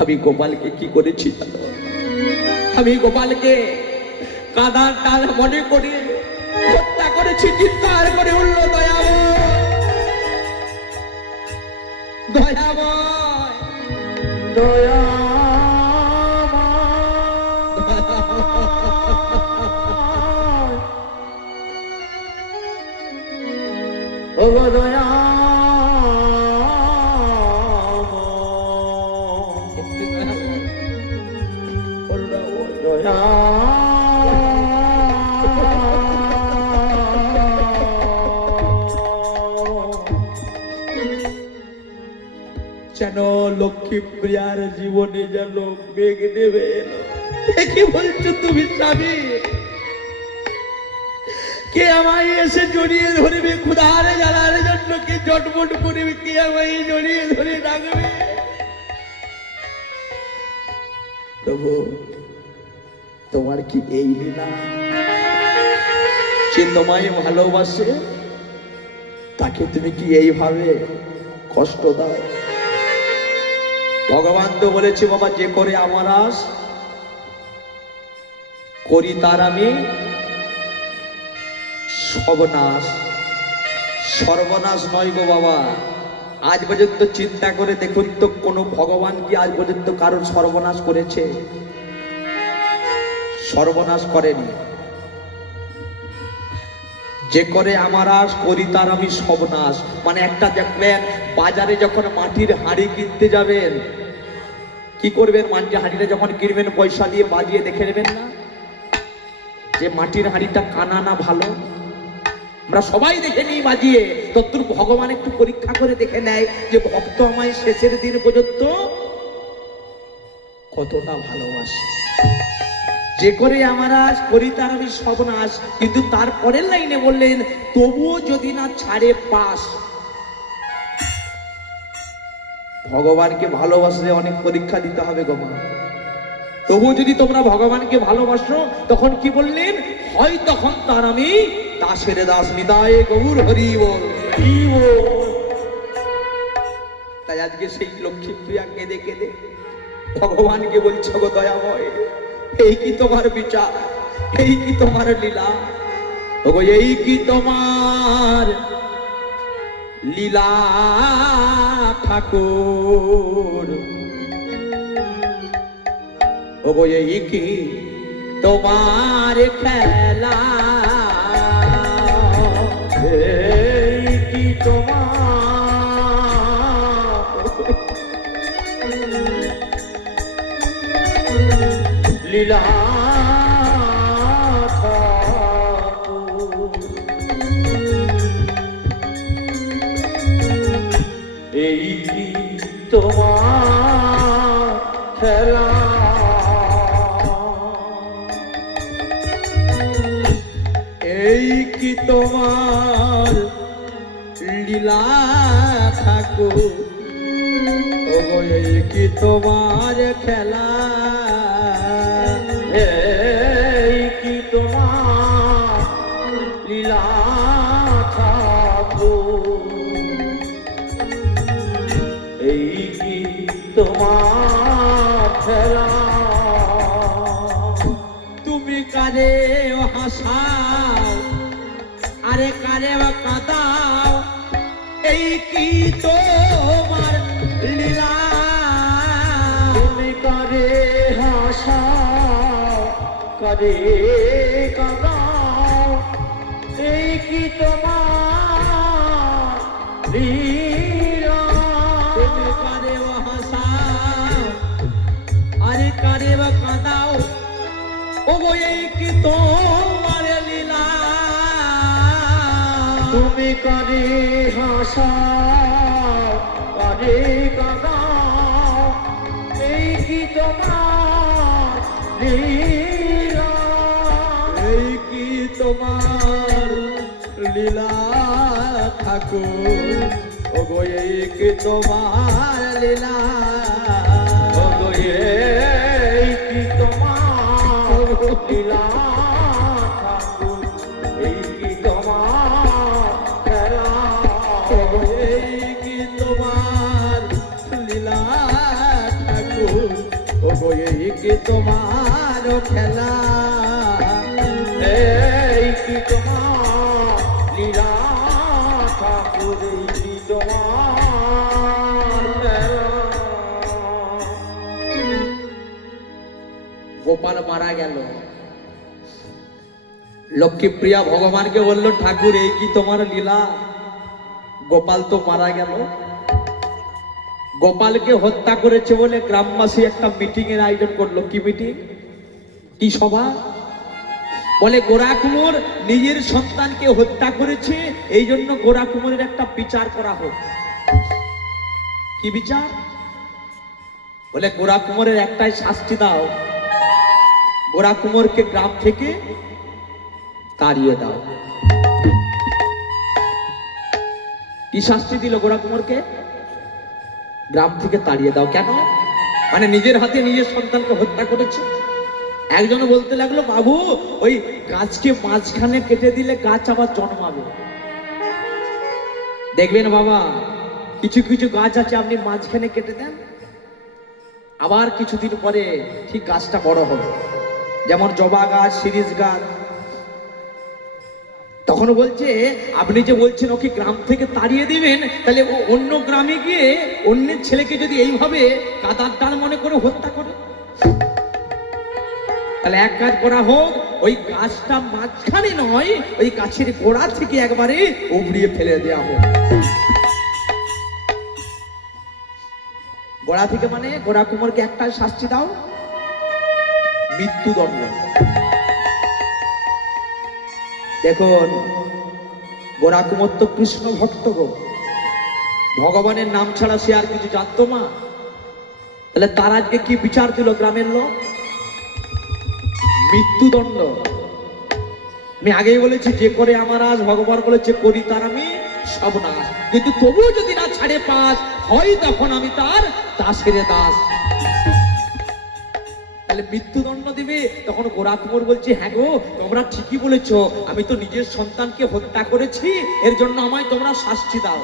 আমি গোপালকে কি করেছি জানো? আমি গোপালকে কাদার ডাল মনে করে হত্যা করেছি। চিৎকার করে উঠল দয়াময়, দয়াময়, দয়াময়, ও গো যেন লক্ষ্মীপ্রিয়ার জীবনে যেন মেঘ নেমে এলো। কি বলছো তুমি স্বামী? কে আমায় এসে জড়িয়ে ধরবে? ক্ষুধার জ্বালার জন্য কে জটমট করবে? কে আমায় জড়িয়ে ধরে রাখবে? প্রভু, তোমার কি এই লীলা? যে তোমায় ভালোবাসে তাকে তুমি কি এইভাবে কষ্ট দাও? ভগবান তো বলেছে, বাবা, যে করে আমার আশ করি তার আমি সর্বনাশ। সর্বনাশ নয় গো বাবা। আজ পর্যন্ত চিন্তা করে দেখুন তো, কোন ভগবান কি আজ পর্যন্ত কারোর সর্বনাশ করেছে? সর্বনাশ করেনি। যে করে আমার আশ করি তার আমি সর্বনাশ। মানে একটা দেখবেন, বাজারে যখন মাটির হাঁড়ি কিনতে যাবেন, কি করবেন? মাটির হাঁড়িটা যখন কিনবেন পয়সা দিয়ে বাজিয়ে দেখে নেবেন না যে মাটির হাঁড়িটা কানা না ভালো? আমরা সবাই দেখে নিই বাজিয়ে। তদ্রূপ ভগবান একটু পরীক্ষা করে দেখে নেয় যে ভক্ত আমায় শেষের দিন পর্যন্ত কতটা ভালোবাসে। যে করে আমার আশ করি তার আমি সর্বনাশ। কিন্তু তারপরের লাইনে বললেন, তবুও যদি না ছাড়ে পাশ। ভগবানকে ভালোবাসলে অনেক পরীক্ষা দিতে হবে গো মা। তবুও যদি তোমরা ভগবানকে ভালোবাসো, তখন কি বললেন? হয় তখন তার আমি দাসের দাস। নিতাই গৌর হরি বল। তাই আজকে সেই লক্ষ্মীপ্রিয়া কেঁদে কেঁদে ভগবানকে বলছো, গো দয়াময়, এই কি তোমার বিচার? এই কি তোমার লীলা? ওগো, এই কি তোমার লীলা ঠাকুর? ওগো, এই কি তোমার খেলা? এই কি তোমার লীলা ঠাকুর? এই কি তোমার খেলা এই কি তোমার লীলা ঠাকুর, ওগো এই কি তোমার খেলা, এই কি তোমার লীলা ঠাকুর, এই কি তোমার খেলা তুমি কারে হাসাও আরে কারে কাঁদাও, এই কি তোমার লীলা, তুমি কারে হাসাও কারে কাঁদাও, এই কি তোমার লীলা, তুমি কারে হাসাও আরে কারে কাঁদাও, ওগো এই কি তোমার লীলা, তুমি কারে হাসাও কারে কাঁদাও, এই কি তোমার লীলা, এই কি তোমার লীলা ঠাকুর, ওগো এই কি তোমার লীলা, ওগো এই কি তোমার লীলা ঠাকুর, এই কি তোমার খেলা, ওগো এই কি তোমার লীলা ঠাকুর, ওগো এই কি তোমার খেলা, এই কি তোমার লীলা ঠাকুর, এই কি তোমার খেলা। গোপাল মারা গেল, লক্ষ্মীপ্রিয়া ভগবানকে বলল ঠাকুর এই কি তোমার লীলা, গোপাল তো মারা গেল। গোপালকে হত্যা করেছে বলে গ্রামবাসী একটা মিটিং এর আয়োজন করলো। কি মিটিং, কি সভা? বলে গোরা কুমোর নিজের সন্তানকে হত্যা করেছে, এই জন্য গোরা কুমোরের একটা বিচার করা হোক। কি বিচার? বলে গোরা কুমোরের একটাই শাস্তি দাও, গোরা কুমোরকে গ্রাম থেকে তাড়িয়ে দাও। কি শাস্তি দিল গোরা কুমোরকে? গ্রাম থেকে তাড়িয়ে দাও। কেন? মানে নিজের হাতে নিজের সন্তানকে হত্যা করেছে। একজন বলতে লাগলো বাবু ওই গাছকে মাঝখানে কেটে দিলে গাছ আবার জন্মাবে। দেখবেন বাবা কিছু কিছু গাছ আছে আপনি মাঝখানে কেটে দেন, আবার কিছুদিন পরে ঠিক গাছটা বড় হবে, যেমন জবা গাছ, শিরীষ গাছ। তখন বলছে আপনি যে বলছেন ওকে গ্রাম থেকে তাড়িয়ে দিবেন, তাহলে ও অন্য গ্রামে গিয়ে অন্যের ছেলেকে যদি এইভাবে কাদার ডাল মনে করে হত্যা করে, তাহলে এক কাজ করা হোক, ওই গাছটা মাঝখানে নয় ওই গাছের গোড়া থেকে একবারে উবড়িয়ে ফেলে দেওয়া হোক। গোড়া থেকে মানে গোরা কুমোরকে একটা শাস্তি দাও, মৃত্যুদণ্ড। দেখুন গোরা কুমোর তো কৃষ্ণ ভক্ত গো, ভগবানের নাম ছাড়া সে আর কিছু জানতো না। তাহলে তার আজকে কি বিচার দিল গ্রামের লোক? মৃত্যুদণ্ড। আমি আগেই বলেছি যে করে আমার আজ, ভগবান বলেছে করি তার আমি সব নাশ, কিন্তু তবুও যদি না ছাড়ে পাস হয় তখন আমি তার দাসের দাস। তাহলে মৃত্যুদণ্ড দিবে। তখন গোরা কুমোর বলছে হ্যাঁ গো তোমরা ঠিকই বলেছো, আমি তো নিজের সন্তানকে হত্যা করেছি, এর জন্য আমায় তোমরা শাস্তি দাও।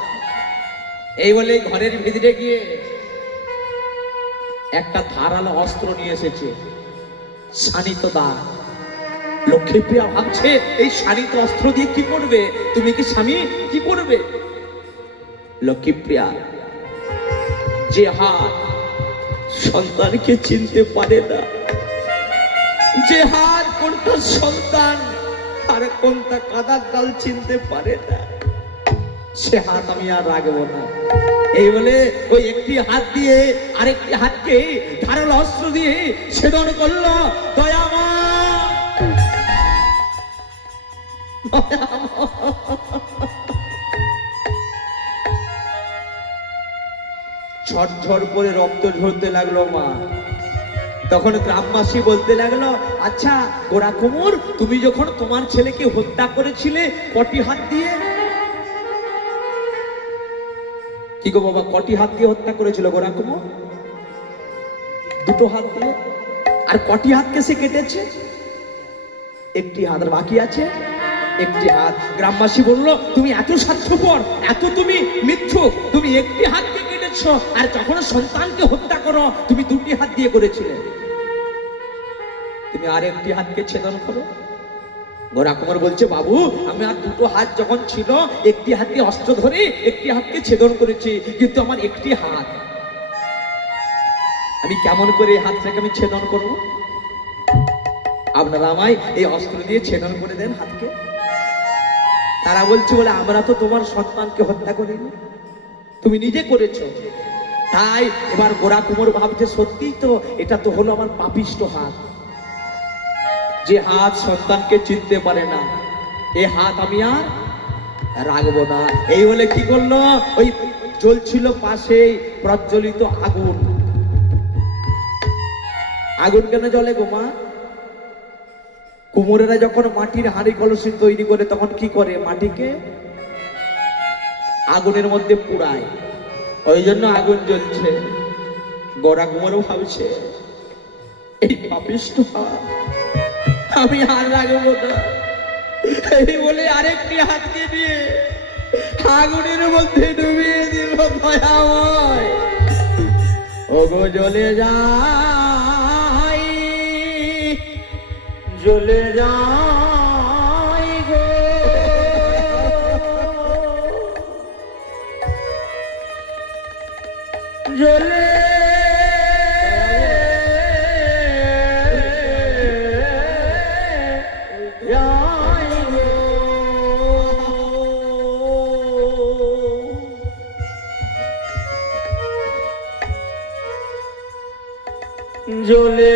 এই বলে ঘরের ভিতরে গিয়ে একটা ধারালো অস্ত্র নিয়ে এসেছে, শানিত দা। লক্ষ্মীপ্রিয়া ভাবছে এই শানিত অস্ত্র দিয়ে কি করবে? তুমি কি স্বামী কি করবে? লক্ষ্মীপ্রিয়া যে হাত সন্তানকে চিনতে পারে না, যে হাত কোনটা সন্তান আর কোনটা কাদার ডাল চিনতে পারে না, সে হাত আমি আর রাখবো না। এই বলে ওই একটি হাত দিয়ে আরেকটি হাতকে ধারালো অস্ত্র দিয়ে ছেদন করলো। দয়ামা ঝরঝর করে রক্ত ঝরতে লাগলো মা। তখন গ্রামবাসী বলতে লাগলো, আচ্ছা গোরা কুমোর, তুমি যখন তোমার ছেলেকে হত্যা করেছিলে কটি হাত দিয়ে? কি গো বাবা, কটি হাত দিয়ে হত্যা করেছিল গোরা কুমোর? দুটো হাত দিয়ে। আর কটি হাতকে সে কেটেছে? একটি হাত, আর বাকি আছে একটি হাত। গ্রামবাসী বলল, তুমি এত স্বার্থপর, এত তুমি মিথ্যুক, তুমি একটি হাতকে কেটেছো, আর যখন সন্তানকে হত্যা করো তুমি দুটি হাত দিয়ে করেছিলে, তুমি আর একটি হাতকে ছেদন করো। গোরা কুমার বলছে, বাবু আমি আর দুটো হাত যখন ছিল, একটি হাত দিয়ে অস্ত্র ধরে একটি হাতকে ছেদন করেছি, কিন্তু আমার একটি হাত, আমি কেমন করে এই হাতটাকে আমি ছেদন করবো? আপনারা আমায় এই অস্ত্র দিয়ে ছেদন করে দেন হাতকে। তারা বলছে, বলে আমরা তো তোমার সন্তানকে হত্যা করিনি, তুমি নিজে করেছো। তাই এবার গোরা কুমোর ভাবছে, সত্যিই তো এটা তো হলো আমার পাপিষ্ট হাত, যে হাত সন্তানকে চিনতে পারে না, এই হাত আমি আর রাখবো না। এই বলে কি করলো, ওই জ্বলছিল পাশেই প্রজ্বলিত আগুন। আগুন কেন জ্বলে গো মা? কুমোরেরা যখন মাটির হাঁড়ি কলসি তৈরি করে তখন কি করে, মাটিকে আগুনের মধ্যে পুড়ায়, ওই জন্য আগুন জ্বলছে। গোরা কুমোরও ভাবছে, এই পাপিষ্ট হাত আমি আর রাখবো না। এই বলে আরেকটি হাতকে দিয়ে আগুনের মধ্যে ডুবিয়ে দিল। দয়াময়, ওগো জ্বলে যাই, জ্বলে যাই গো, জ্বলে যাই গো, জ্বলে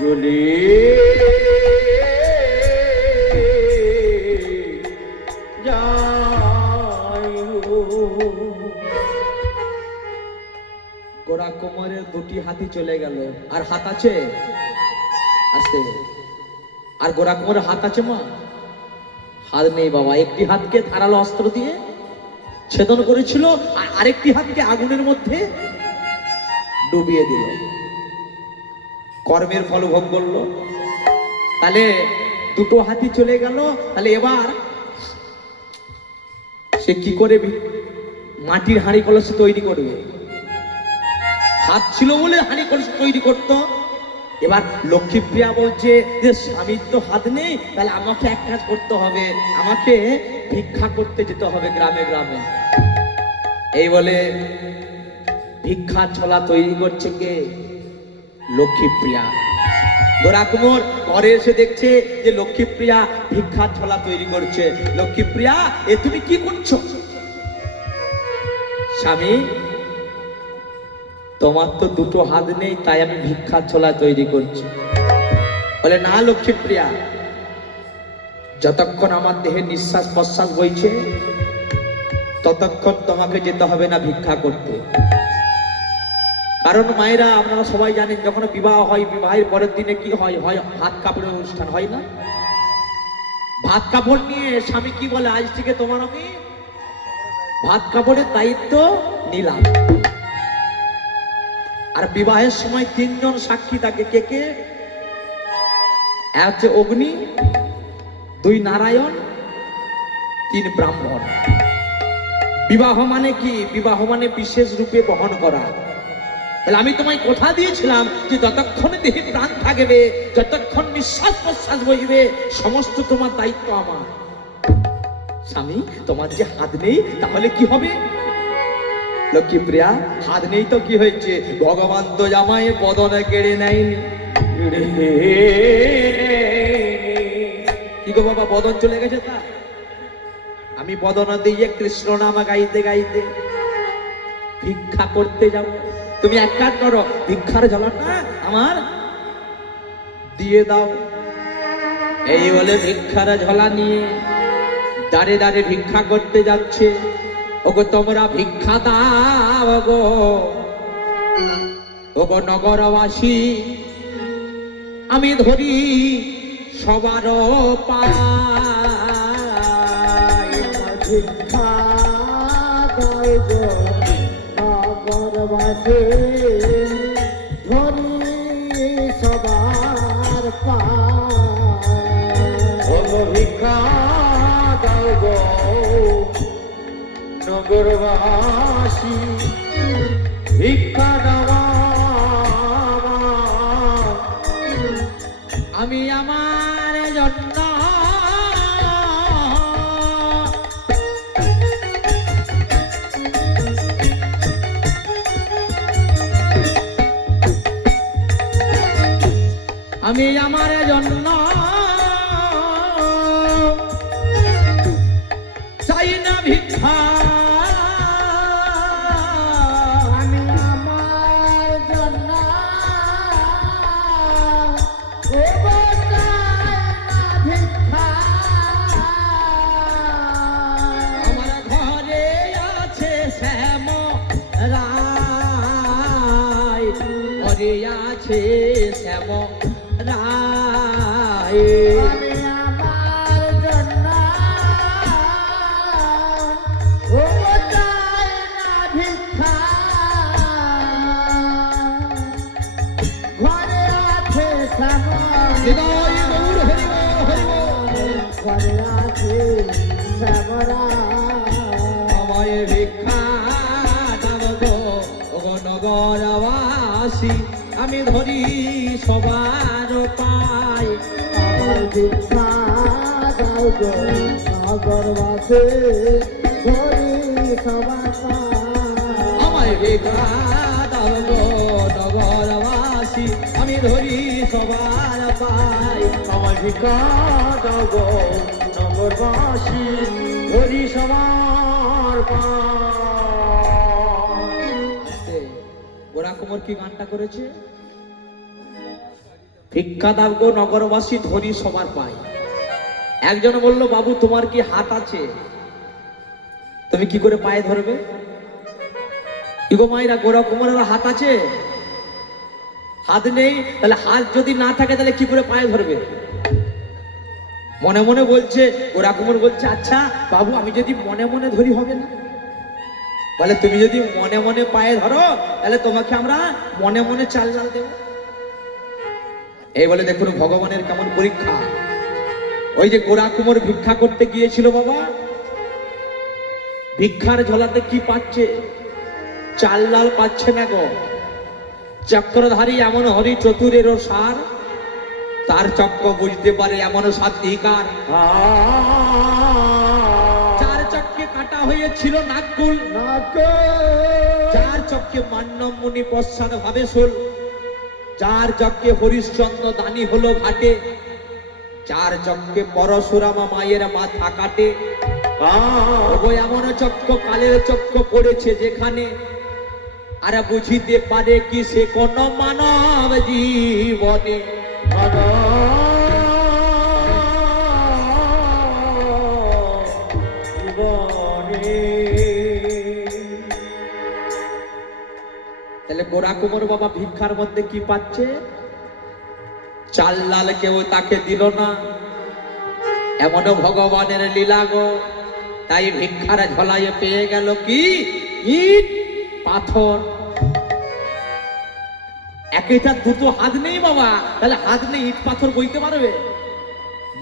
জ্বলে যাই গো। গোরা কুমারের দুটি হাতি চলে গেল। আর হাত আছে? আস্তে। আর গোরা কুমারের হাত আছে মা? হাত নেই বাবা। একটি হাতকে ধারালো অস্ত্র দিয়ে ছেদন করেছিল, আর আরেকটি হাতকে আগুনের মধ্যে ডুবিয়ে দিল। কর্মের ফল ভোগ করলো। তাহলে দুটো হাতি চলে গেল, তাহলে এবার সে কি করে মাটির হাঁড়ি কলসি তৈরি করবে? হাত ছিল বলে হাঁড়ি কলসি তৈরি করতো। এবার লক্ষ্মীপ্রিয়া বলছে যে স্বামীর তো হাত নেই, তাহলে আমাকে এক কাজ করতে হবে, আমাকে ভিক্ষা করতে যেতে হবে গ্রামে গ্রামে। এই বলে ভিক্ষা ছোলা তৈরি করছে কে? লক্ষ্মীপ্রিয়া। গোরা কুমোর ঘরে এসে দেখছে যে লক্ষ্মীপ্রিয়া ভিক্ষা ছোলা তৈরি করছে। লক্ষ্মীপ্রিয়া, এ তুমি কি করছো? স্বামী, তোমার তো দুটো হাত নেই, তাই আমি ভিক্ষা ছোলা তৈরি করছি। বলে, না লক্ষ্মীপ্রিয়া, যতক্ষণ আমার দেহে নিঃশ্বাস প্রশ্বাস বইছে ততক্ষণ তোমাকে যেতে হবে না ভিক্ষা করতে। কারণ মায়েরা, আপনারা সবাই জানেন, যখন বিবাহ হয়, বিবাহের পরের দিনে কি হয়? হয় ভাত কাপড়ের অনুষ্ঠান, হয় না? ভাত কাপড় নিয়ে স্বামী কি বলে, আজ থেকে তোমার আমি ভাত কাপড়ের দায়িত্ব নিলাম। আর বিবাহের সময় তিনজন সাক্ষী থাকে। কে কে? এক হচ্ছে অগ্নি, দুই নারায়ণ, তিন ব্রাহ্মণ। বিবাহ মানে কি? বিবাহ মানে বিশেষ রূপে বহন করা। তাহলে আমি তোমায় কথা দিয়েছিলাম যে যতক্ষণ দেহে প্রাণ থাকবে, যতক্ষণ নিঃশ্বাস প্রশ্বাস বইবে, সমস্ত তোমার দায়িত্ব আমার। স্বামী, তোমার যে হাত নেই, তাহলে কি হবে? লক্ষ্মীপ্রিয়া, হাত নেই তো কি হয়েছে? ভগবান তো জামাই বদনে কেড়ে নেয়নি। কি গো বাবা, বদন চলে গেছে? তা আমি বদন দিয়ে কৃষ্ণ নাম গাইতে গাইতে ভিক্ষা করতে যাব। তুমি এক কাজ করো, ভিক্ষার ঝলাটা আমার দিয়ে দাও। এই বলে ভিক্ষার ঝলা নিয়ে দাঁড়ে দাঁড়ে ভিক্ষা করতে যাচ্ছে। ওগো তোমরা ভিক্ষা দাও গো, ওগো নগরবাসী, আমি ধরি সবার পায়। ভিক্ষা দাও গো নগরবাসী, ধরি সবার পায়। ওগো ভিক্ষা দাও গো নগরবাসী, ভিক্ষা দেওয়া আমি আমার জন্য আমি আমার জন্য চাই না ভিক্ষা। আমি আমার জন্য ওগো চাই না ভিক্ষা। আমার ঘরে আছে শ্যাম রায়, ঘরে আছে শ্যাম রায়। আমি আমার জন্য ওগো চাই না ভিক্ষা। ঘরে আছে শ্যামল, হৃদয় গৌর হরি বল, হরি বল। ঘরে আছে শ্যামরা। আমায় ভিক্ষা দাও গো, ওগো নগরবাসী, আমি ধরি সবার পায়। আমার ভিক্ষা দাও গো নগরবাসী, ধরি সবার পায়। আমায় ভিক্ষা দাও গো নগরবাসী, আমি ধরি সবার পায়। আমার ভিক্ষা দাও গো নগরবাসী, ধরি সবার পায়। গোরা কুমার কি গানটা করেছে? ভিক্ষা দাও গো নগরবাসী, ধরি সবার পায়। একজন বলল, বাবু তোমার কি হাত আছে? তুমি কি করে পায়ে ধরবে? ইগো মায়েরা, গোরা কুমারের হাত আছে? হাত নেই, তাহলে হাত যদি না থাকে তাহলে কি করে পায়ে ধরবে? মনে মনে বলছে, গোরা কুমার বলছে, আচ্ছা বাবু আমি যদি মনে মনে ধরি হবে না? বলে তুমি যদি মনে মনে পায়ে ধরো তাহলে তোমাকে আমরা মনে মনে চাল ডাল দেব। এই বলে দেখুন ভগবানের কেমন পরীক্ষা। ওই যে গোরা কুমার ভিক্ষা করতে গিয়েছিল বাবা, ভিক্ষার ঝোলাতে কি পাচ্ছে? চাল ডাল পাচ্ছে না গো। চক্রধারী এমন হরি চতুরেরও সার, তার চক্র বুঝতে পারে এমন সাধিকার। চার চক্কে কাটা হয়েছিল নাককুল, চার চক্কে মান্যম মুনি পশ্চাৎ ভাবে শোল, চার চক্কে হরিশ্চন্দ্র দানি হলো ঘাটে, চার চক্কে পরশুরামা মায়ের মাথা কাটে। ওগো এমন চক্র কালের চক্র পড়েছে যেখানে, আর বুঝিতে পারে কি সে কোন মানব জীবনে। তাহলে গোরা কুমার বাবা ভিক্ষার মধ্যে কি পাচ্ছে? চাল লাল কেউ তাকে দিল না, এমনও ভগবানের লীলা গো। তাই ভিক্ষার ঝলায় পেয়ে গেল কি? ইট পাথর। একটা দুটো হাত নেই বাবা, তাহলে হাত নেই, ইট পাথর বইতে পারবে?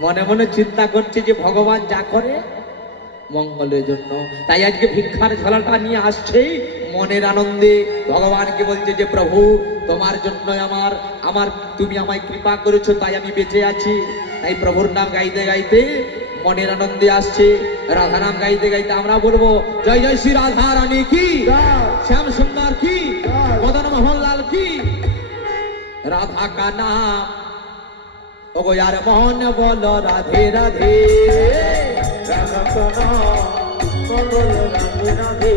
মনে মনে চিন্তা করছে যে ভগবান যা করে মঙ্গলের জন্য, তাই আজকে ভিক্ষার ঝোলাটা নিয়ে আসছেই মনের আনন্দে। ভগবানকে বলছে যে প্রভু তোমার জন্য আমার তুমি আমায় কৃপা করেছো, তাই আমি বেঁচে আছি। তাই প্রভুর নাম গাইতে গাইতে মনের আনন্দে আসছে। রাধা নাম গাইতে গাইতে আমরা বলবো, জয় জয় শ্রী রাধা রানী কি, শ্যাম সুন্দর কি, মদন মোহন লাল কি। রাধা কা নাম ওগো यार मोहन बोलो राधे राधे, রাধা কা নাম বলো রাধে রাধে।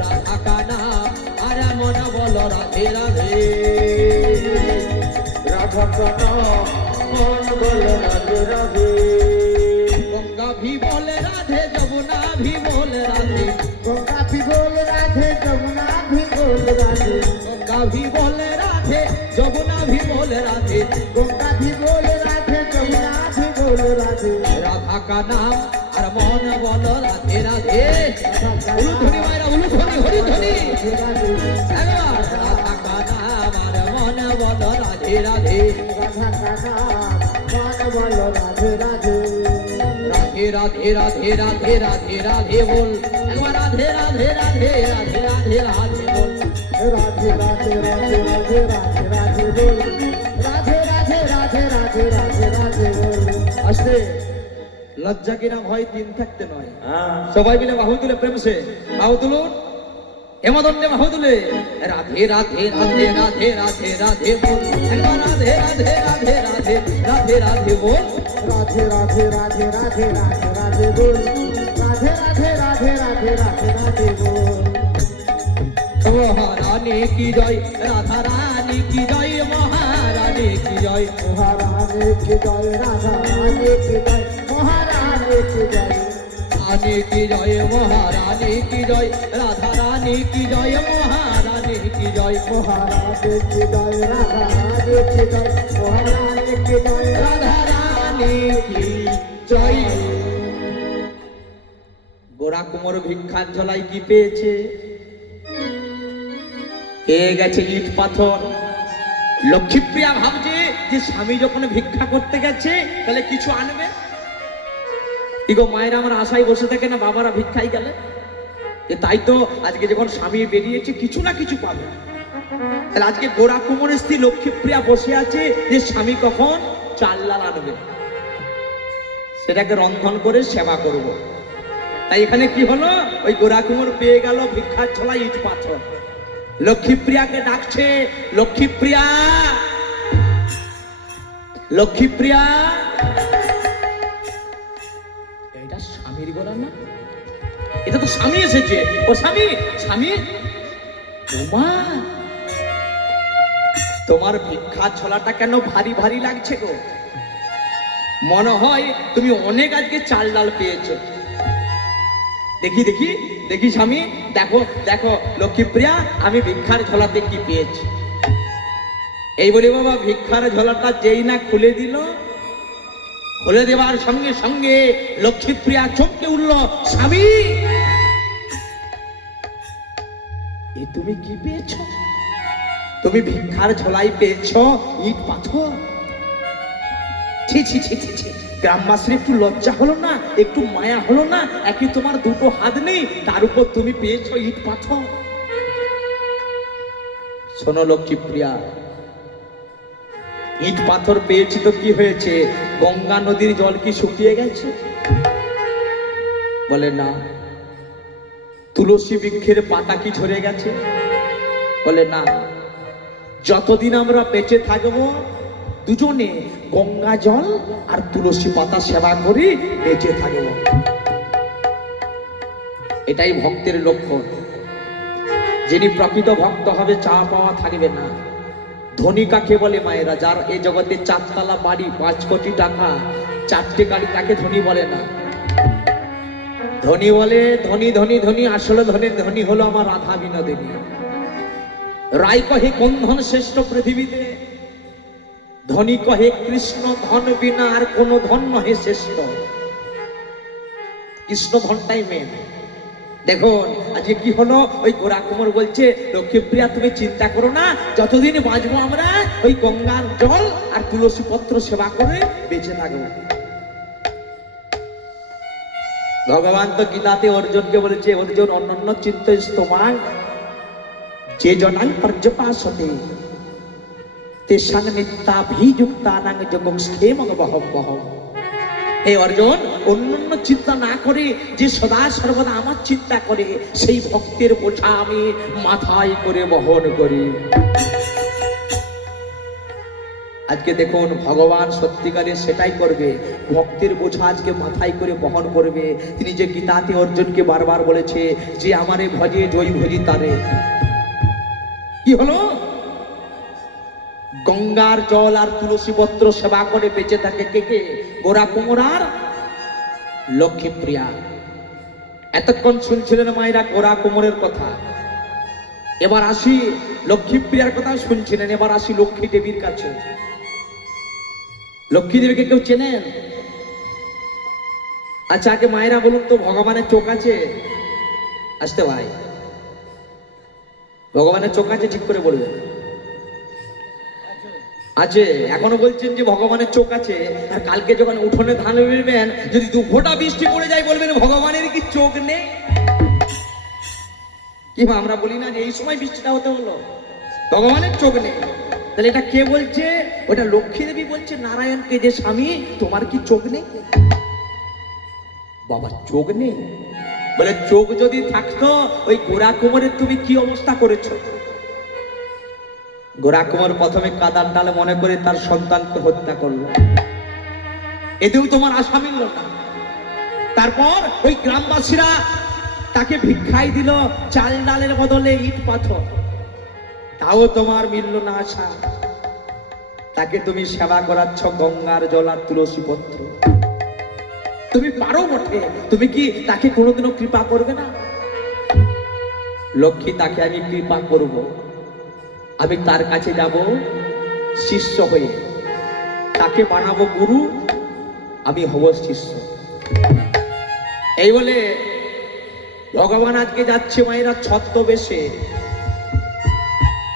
राधा का नाम अरे मन बोलो राधे राधे, রাধা কা নাম বলো রাধে রাধে। भी बोल राधे गंगा भी बोल राधे जमुना भी बोल राधे गंगा भी बोल राधे जमुना भी बोल राधे गंगा भी बोल राधे जमुना भी बोल राधे राधा का नाम और मन बोलो राधे राधे उलू ध्वनि मायरा उलू ध्वनि हरि ध्वनि একবার রাধা का नाम और मन बोलो राधे राधे राधा का नाम मान बोलो राधे राधे राधे राधे राधे राधे राधे राधे बोल একবার রাধে রাধে রাধে রাধে রাধে রাধে बोल राधे राधे राधे राधे राधे राधे बोल राधे राधे राधे राधे राधे राधे बोल আসতে লজ্জা কিনা ভয় দিন থাকতে নয় সবাই মিলে বাহু তুলে প্রেম সে বাহু তুলুন হেমদণ্ডে বাহু তুলে রাধে রাধে রাধে রাধে রাধে রাধে बोल একবার রাধে রাধে রাধে রাধে রাধে রাধে बोल राधे राधे राधे राधे राधे राधे बोल राधे राधे राधे राधे राधे राधे बोल মহারানী কি জয় রাধা রানী কি জয় মহারানী কি জয় महारानी की जय राधा रानी की जय महारानी की जय রানী কি জয় মহারানী কি জয় রাধা রানী কি জয় মহারানী কি জয় महारानी की जय राधा रानी की जय महारानी की जय রাধা রানী কি জয় গোরা কুমোর ভিক্ষার ঝোলাই কি পেয়েছে পেয়ে গেছে ইট পাথর লক্ষ্মীপ্রিয়া ভাবছে যে স্বামী যখন ভিক্ষা করতে গেছে তাহলে কিছু আনবে ইগো মায়েরা আমার আশায় বসে থাকে না বাবারা ভিক্ষাই গেলে তাই তো আজকে যখন স্বামী বেরিয়েছে কিছু না কিছু পাবে তাহলে আজকে গোরা কুমোরের স্ত্রী লক্ষ্মীপ্রিয়া বসে আছে যে স্বামী কখন চাল ডাল আনবে সেটাকে রন্ধন করে সেবা করব। তাই এখানে কি হলো ওই গোরা কুমোর পেয়ে গেল ভিক্ষার ছোলা ইট পাথর লক্ষ্মীপ্রিয়াকে ডাকছে লক্ষ্মীপ্রিয়া লক্ষ্মীপ্রিয়া এটা স্বামীর গোরা না এটা তো স্বামী এসেছে ও স্বামী স্বামী তোমার তোমার ভিক্ষার ছোলাটা কেন ভারী ভারী লাগছে গো মনে হয় তুমি অনেক আজকে চাল ডাল পেয়েছো দেখি দেখি দেখি স্বামী দেখো দেখো লক্ষ্মীপ্রিয়া আমি ভিক্ষার ঝোলাতে কি পেয়েছি এই বলে বাবা ভিক্ষার ঝোলাটা যেই না খুলে দিল খুলে দেওয়ার সঙ্গে সঙ্গে লক্ষ্মীপ্রিয়া চমকে উঠল স্বামী এ তুমি কি পেয়েছো তুমি ভিক্ষার ঝোলাই পেয়েছো ইট পাথর ছি ছি ছি ছি ছি গ্রামবাসীর একটু লজ্জা হলো না একটু মায়া হলো না একই তোমার দুটো হাত নেই তার উপর তুমি পেয়েছো ইট পাথর শোনো লক্ষ্মীপ্রিয়া ইট পাথর পেয়েছি তো কি হয়েছে গঙ্গা নদীর জল কি শুকিয়ে গেছে বলে না তুলসী বৃক্ষের পাতা কি ঝরে গেছে বলে না যতদিন আমরা বেঁচে থাকবো দুজনে গঙ্গা জল আর তুলসী পাতা সেবা করি বেঁচে থাকব এটাই ভক্তের লক্ষণ যিনি প্রকৃত ভক্ত হবে চাওয়া পাওয়া থাকবে না ধনী কাকে বলে মায়েরা যার এই জগতে 4 তলা বাড়ি 5 কোটি টাকা 4টে গাড়ি তাকে ধনী বলে না ধনী বলে ধনী ধনী ধনী আসলে ধনী ধনী হলো আমার রাধা বিনোদিনী রায় কহে কোন ধন শ্রেষ্ঠ পৃথিবীতে ধনী কহে কৃষ্ণ ধন বিনা আর কোন ধন নহে শ্রেষ্ঠ কৃষ্ণ ধনটাই মেন দেখুন আজকে কি হলো ওই গোরা কুমোর বলছে লক্ষ্মীপ্রিয়া তুমি চিন্তা করো না যতদিন বাঁচবো আমরা ওই গঙ্গার জল আর তুলসী পত্র সেবা করে বেঁচে থাকবো ভগবান তো গীতাতে অর্জুনকে বলেছে অর্জুন অনন্য চিন্তা তোমার যে জনাং পর্যপাসতে তেসাং নিত্যাভিযুক্তানাং যোগং স্খেমং বহম বহম হে অর্জুন অন্যান্য চিন্তা না করে যে সদা সর্বদা আমার চিন্তা করে সেই ভক্তের বোঝা আমি মাথায় করে বহন করি আজকে দেখুন ভগবান সত্যিকারে সেটাই করবে ভক্তের বোঝা আজকে মাথায় করে বহন করবে তিনি যে গীতাতে অর্জুনকে বারবার বলেছে যে আমারে ভজে জয় ভজি তারে কি হলো গঙ্গার জল আর তুলসী পত্র সেবা করে বেঁচে থাকে কে কে গোরা কুমোর আর লক্ষ্মীপ্রিয়া এতক্ষণ শুনছিলেন মায়েরা গোরা কোমরের কথা, এবার আসি লক্ষ্মীপ্রিয়ার কথা শুনছিলেন, এবার আসি লক্ষ্মী দেবীর কাছে। লক্ষ্মী দেবীকে কেউ চেনেন? আচ্ছা আগে মায়েরা বলুন তো, ভগবানের চোখ আছে? আসতে ভাই, ভগবানের চোখ আছে? ঠিক করে বলবেন। আছে। এখনো বলছেন যে ভগবানের চোখ আছে, আর কালকে যখন উঠোনে ধান বেরবেন যদি দু ফোঁটা বৃষ্টি পড়ে যায় বলবেন ভগবানের কি চোখ নেই? কি আমরা বলি না যে এই সময় বৃষ্টিটা হতে হলো, ভগবানের চোখ নেই? তাহলে এটা কে বলছে? ওটা লক্ষ্মী দেবী বলছে নারায়ণকে যে স্বামী তোমার কি চোখ নেই? বাবা চোখ নেই বলে, চোখ যদি থাকতো ওই গোরা কোমরের তুমি কি অবস্থা করেছো? গোরা কুমার প্রথমে কাদার ডালে মনে করে তার সন্তানকে হত্যা করলো, এতেও তোমার আশা মিলল না। তারপর ওই গ্রামবাসীরা তাকে ভিক্ষাই দিল চাল ডালের বদলে ইট পাথর, তাও তোমার মিলল না আশা। তাকে তুমি সেবা করাচ্ছ গঙ্গার জল আর তুলসী পত্র। তুমি পারো বটে, তুমি কি তাকে কোনোদিনও কৃপা করবে না? লক্ষ্মী, তাকে আমি কৃপা করব, আমি তার কাছে যাব শিষ্য হয়ে, তাকে বানাবো গুরু, আমি হব শিষ্য। এই বলে ভগবান আজকে যাচ্ছে মায়েরা ছদ্মবেশে।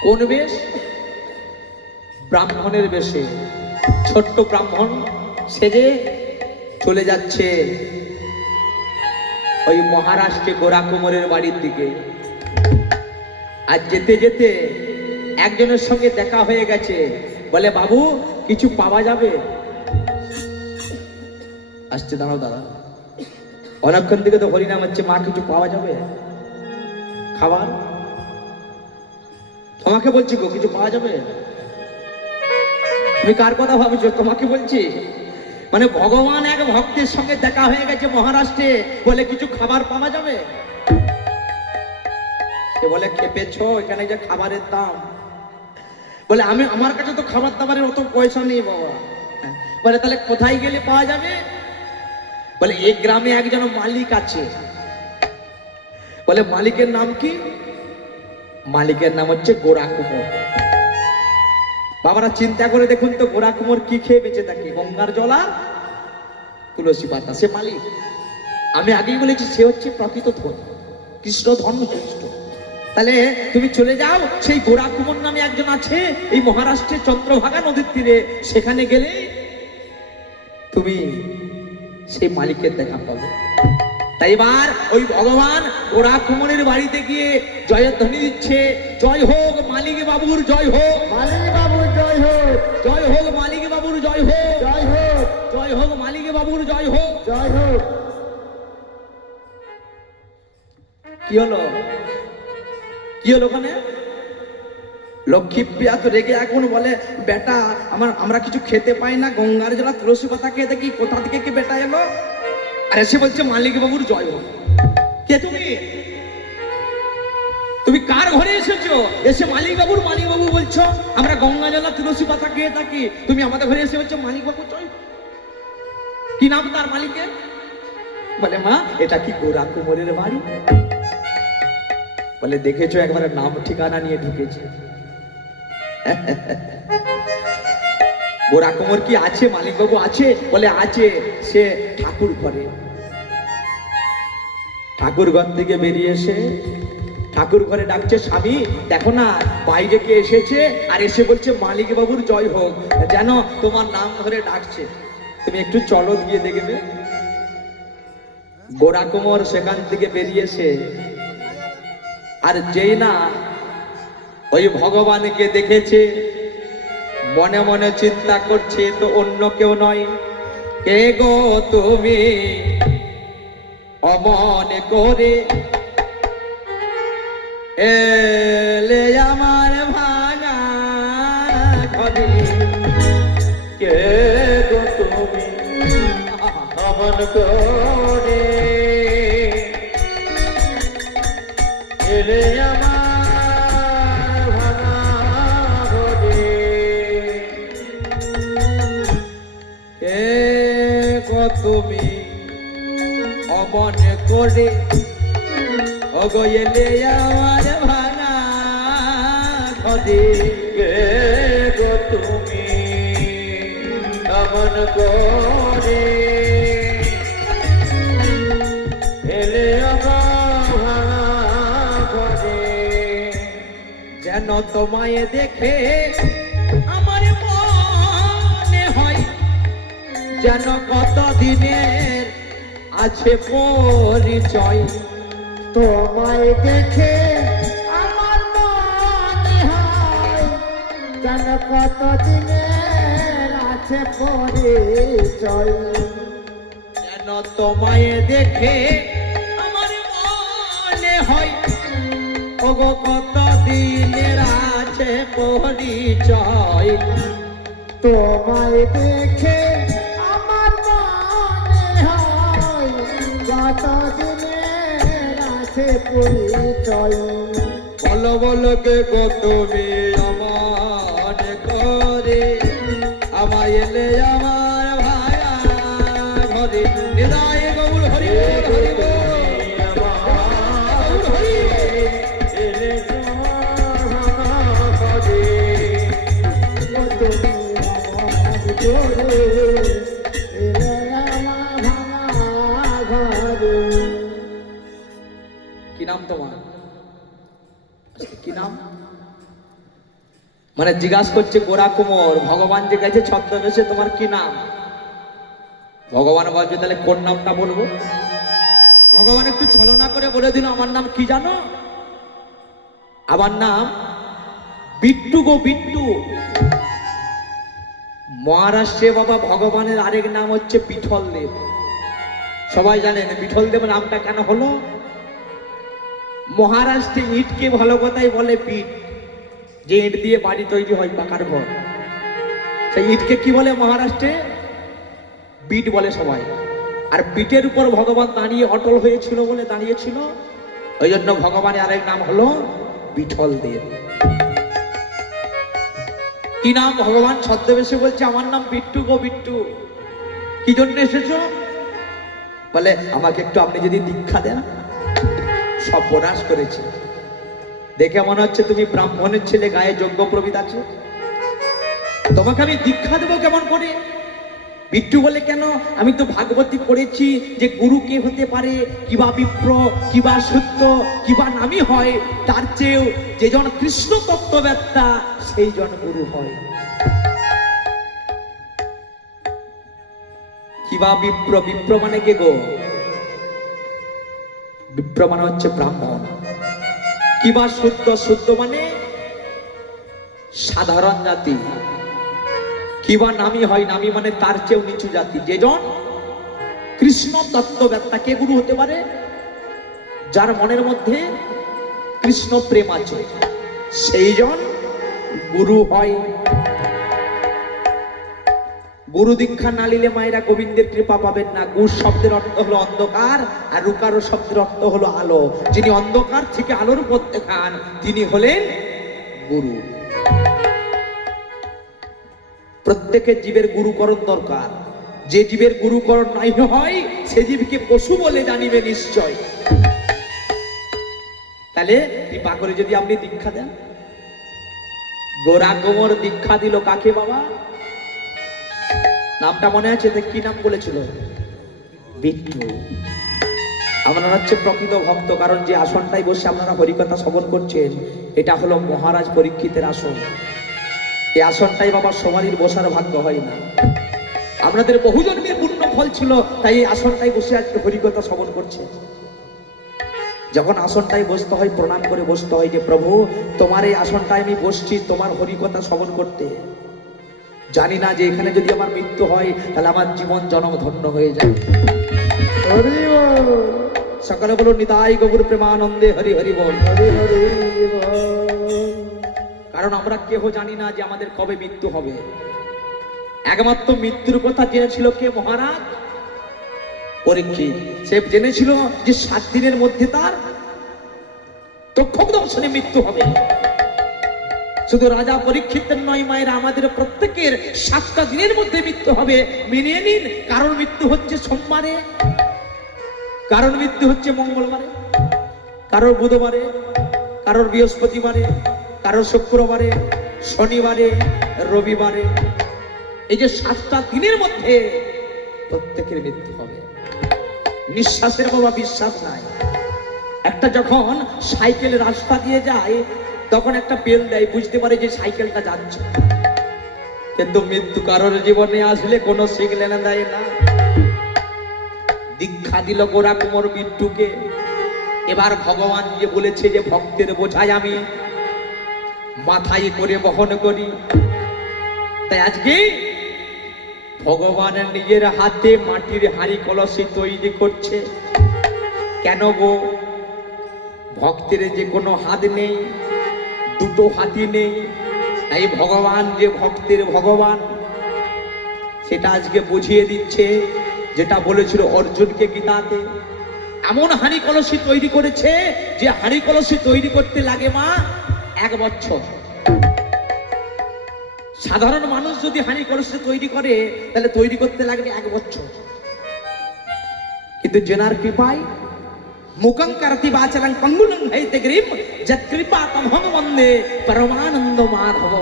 কোন বেশ? ব্রাহ্মণের বেশে। ছোট্ট ব্রাহ্মণ সেজে চলে যাচ্ছে ওই মহারাষ্ট্রে গোরা কোমরের বাড়ির দিকে। আর যেতে যেতে একজনের সঙ্গে দেখা হয়ে গেছে, বলে বাবু কিছু পাওয়া যাবে? আসছে, দাঁড়াও দাদা, অনেকক্ষণ থেকে তো হরিনাম হচ্ছে, মা কিছু পাওয়া যাবে খাবার? তোমাকে বলছি গো, কিছু পাওয়া যাবে? তুমি কার কথা ভাবছো? তোমাকে বলছি। মানে ভগবান এক ভক্তের সঙ্গে দেখা হয়ে গেছে মহারাষ্ট্রে, বলে কিছু খাবার পাওয়া যাবে? সে বলে খেপেছো, এখানে যে খাবারের দাম। বলে আমার কাছে তো খাবার দাবারের অত পয়সা নেই বাবা। বলে তাহলে কোথায় গেলে পাওয়া যাবে? বলে এই গ্রামে একজন মালিক আছে। বলে মালিকের নাম কি? মালিকের নাম হচ্ছে গোরা কুমোর। বাবারা চিন্তা করে দেখুন তো, গোরা কুমোর কি খেয়ে বেঁচে থাকে? গঙ্গার জল আর তুলসী পাতা। সে মালিক। আমি আগেই বলেছি সে হচ্ছে প্রকৃত ধন, কৃষ্ণ ধন শ্রেষ্ঠ। তাহলে তুমি চলে যাও, সেই গোরা কুমোর নামে একজন আছে এই মহারাষ্ট্রের চন্দ্রভাগা নদীর তীরে, সেখানে গেলে তুমি সেই মালিকের দেখা পাবে। তাই এবার ওই ভগবান গোরা কুমোরের বাড়িতে গিয়ে জয়ধ্বনি দিচ্ছে, জয় হোক মালিক বাবুর, জয় হোক মালিক বাবুর জয় হোক, জয় হোক মালিক বাবুর, জয় হোক জয় হোক, জয় হোক মালিক বাবুর, জয় হোক। জয় হোক। কি হলো? কি হলো ওখানে? লক্ষ্মীপ্রিয়া তো রেগে এখন বলে, বেটা আমরা কিছু খেতে পাই না, গঙ্গার জল তুলসী পাতা খেয়ে দেখি, কোথা থেকে কি বেটা এলো? আর এসে বলছে মালিক বাবুর জয় হোক। কে তুমি? তুমি কার ঘরে এসেছো? এসে মালিক বাবু বলছো? আমরা গঙ্গা জল তুলসী পাতা খেয়ে থাকি, তুমি আমাদের ঘরে এসে বলছো মালিক বাবু জয় হোক। কি নাম তার মালিকের? বলে মা এটা কি গোরা কুমোরের বাড়ি? বলে দেখেছো, একবারে নাম ঠিকানা নিয়ে ঢুকেছে। গোরা কুমোর কি আছে? মালিক বাবু আছে? বলে আছে, সে ঠাকুর ঘরে। ঠাকুর ঘর থেকে বেরিয়ে এসে ঠাকুর ঘরে ডাকছে, স্বামী দেখো না বাইরে কে এসেছে, আর এসে বলছে মালিক বাবুর জয় হোক, যেন তোমার নাম ধরে ডাকছে, তুমি একটু চলো গিয়ে দেখবে। গোরা কুমোর সেখান থেকে বেরিয়ে এসে আর যেই না ওই ভগবানকে দেখেছে, মনে মনে চিন্তা করছে তো অন্য কেউ নয়, কে গো তুমি অমন করে এলে আমার ভাঙা ঘরে, কে গো তুমি অমন করে এলে আমার ভাঙা ঘরে, কে গো তুমি অমন করে ওগো এলে আমার ভাঙা ঘরে কে গো তুমি এমন করে এলে আমার ঘরে যেন তোমায় দেখে আমার মনে হয় যেন কত দিনের আছে পরিচয়। তোমায় দেখে আমার মনে হয় যেন কত দিনের আছে পরিচয়। যেন তোমায় দেখে আমার মনে হয় ওগো কত দিনের আছে পরিচয়। তোমায় দেখে আমার মনে হয় কত দিনের আছে পরিচয়। বলো বলো কে গো তুমি আমার করে আমায় এলে আমার ভায়া ঘরে হৃদয় গৌর হরি বল হরি বল। কি নাম তোমার? কি নাম? মানে জিজ্ঞাসা করছে গোরা কুমোর ভগবান যে গেছে ছদ্মবেশে, তোমার কি নাম? ভগবান বলছে তাহলে কোন নামটা বলবো? ভগবান একটু ছলনা করে বলে দিল আমার নাম কি জানো? আমার নাম বিট্টু গো বিট্টু। মহারাষ্ট্রে বাবা ভগবানের আরেক নাম হচ্ছে বিঠল দেব। সবাই জানেন বিঠল দেব নামটা কেন হলো? মহারাষ্ট্রে ইটকে ভালো কথাই বলে বিট, যে ইট দিয়ে বাড়ি তৈরি হয় পাকার ঘর, সেই ইটকে কি বলে মহারাষ্ট্রে? বিট বলে সবাই। আর বিটের উপর ভগবান দাঁড়িয়ে অটল হয়েছিল বলে দাঁড়িয়েছিল, ওই জন্য ভগবানের আরেক নাম হলো বিঠল দেব। কি নাম? ভগবান ছদ্মবেশে বলছে আমার নাম বিট্টু গো বিট্টু। কি জন্য এসেছো? বলে আমাকে একটু আপনি যদি দীক্ষা দেন। সব প্রনাশ করেছে, দেখে মনে হচ্ছে তুমি ব্রাহ্মণের ছেলে, গায়ে যজ্ঞ প্রবিদ আছে, তোমাকে আমি দীক্ষা দেবো কেমন করে? বিট্টু বলে কেন? আমি তো ভাগবতী পড়েছি যে গুরু কে হতে পারে, কিবা বিপ্র, কিবা সত্য, কিবা নামই হয়, তার চেয়েও যেজন কৃষ্ণ তত্ত্ববেত্তা সেই জন গুরু হয়। কিবা বিপ্র, বিপ্র মানে কে গো? বিপ্র মানে হচ্ছে ব্রাহ্মণ। কিবা শুদ্ধ, শুদ্ধ মানে সাধারণ জাতি। কিবা নামি হয়, নামি মানে তার চেয়েও নিচু জাতি। যেজন কৃষ্ণ তত্ত্ববেত্তা। কে গুরু হতে পারে? যার মনের মধ্যে কৃষ্ণ প্রেম আছে, সেই জন গুরু হয়। গুরু দীক্ষা না নিলে মায়েরা গোবিন্দের কৃপা পাবেন না। গুর শব্দের অর্থ হলো অন্ধকার, আর রুকারো শব্দের অর্থ হলো আলো। যিনি অন্ধকার থেকে আলোর পথ দেখান তিনি হলেন গুরু। প্রত্যেকের জীবের গুরুকরণ দরকার। যে জীবের গুরুকরণ নাই হয় সে জীবকে পশু বলে জানিবে নিশ্চয়। তাহলে কৃপা করে যদি আপনি দীক্ষা দেন। গোরা কোমর দীক্ষা দিল কাকে বাবা? নামটা মনে আছে? কি নাম বলেছিল? বিট্টু। আপনারা হচ্ছে প্রকৃত ভক্ত, কারণ যে আসনটাই বসে আপনারা হরিকথা শ্রবণ করছেন এটা হলো মহারাজ পরীক্ষিতের আসন। এই আসনটাই বাবা সবারই বসার ভাগ্য হয় না। আপনাদের বহু জন্মের পূর্ণ ফল ছিল, তাই এই আসনটাই বসে আজকে হরিকথা শ্রবণ করছে। যখন আসনটাই বসতে হয় প্রণাম করে বসতে হয় যে প্রভু তোমার এই আসনটায় আমি বসছি তোমার হরিকথা শ্রবণ করতে। জানি না যে এখানে যদি আমার মৃত্যু হয় তাহলে আমার জীবন জনম ধন্য হয়ে যায়। সকালে বলুন নিতাই গৌর প্রেমানন্দে হরি হরি বল। কারণ আমরা কেহ জানি না যে আমাদের কবে মৃত্যু হবে। একমাত্র মৃত্যুর কথা জেনেছিল কে? মহারাজ পরীক্ষিত। সে জেনেছিল যে 7 দিনের মধ্যে তার তক্ষক দংশনে মৃত্যু হবে। শুধু রাজা পরীক্ষিতের নয় মায়েরা, আমাদের প্রত্যেকের 7টা দিনের মধ্যে মৃত্যু হবে। মেনে নিন, কারণ মৃত্যু হচ্ছে সোমবারে, কারোর মৃত্যু হচ্ছে মঙ্গলবারে, কারোর বুধবারে, কারোর বৃহস্পতিবারে, কারোর শুক্রবারে, শনিবারে, রবিবারে। এই যে 7টা দিনের মধ্যে প্রত্যেকের মৃত্যু হবে। নিঃশ্বাসের বাবা বিশ্বাস নাই। একটা যখন সাইকেল রাস্তা দিয়ে যায় তখন একটা বেল দেয়, বুঝতে পারে যে সাইকেলটা যাচ্ছে। কিন্তু মৃত্যু কারোর জীবনে আসলে কোনো সিগন্যাল দেয় না। দীক্ষা দিল গোরা কুমোর বিট্টুকে। এবার ভগবান যে বলেছে যে ভক্তের বোঝাই আমি মাথায় করে বহন করি, তাই আজকে ভগবান নিজের হাতে মাটির হাঁড়ি কলসি তৈরি করছে। কেন গো? ভক্তের যে কোনো হাত নেই, দুটো হাতই নেই, তাই ভগবান যে ভক্তের ভগবান সেটা আজকে বুঝিয়ে দিচ্ছে, যেটা বলেছিল অর্জুনকে গীতাতে। এমন হাঁড়ি কলসি তৈরি করেছে যে হাঁড়ি কলসি তৈরি করতে লাগে মা 1 বছর। সাধারণ মানুষ যদি হাঁড়ি কলসি তৈরি করে তাহলে তৈরি করতে লাগবে 1 বছর। কিন্তু জেনার কৃপায় মুখং করতি বাচলং পঙ্গুলং হইতে গ্রীম যৎ কৃপা তমহং বন্দে পরমানন্দ মাধব।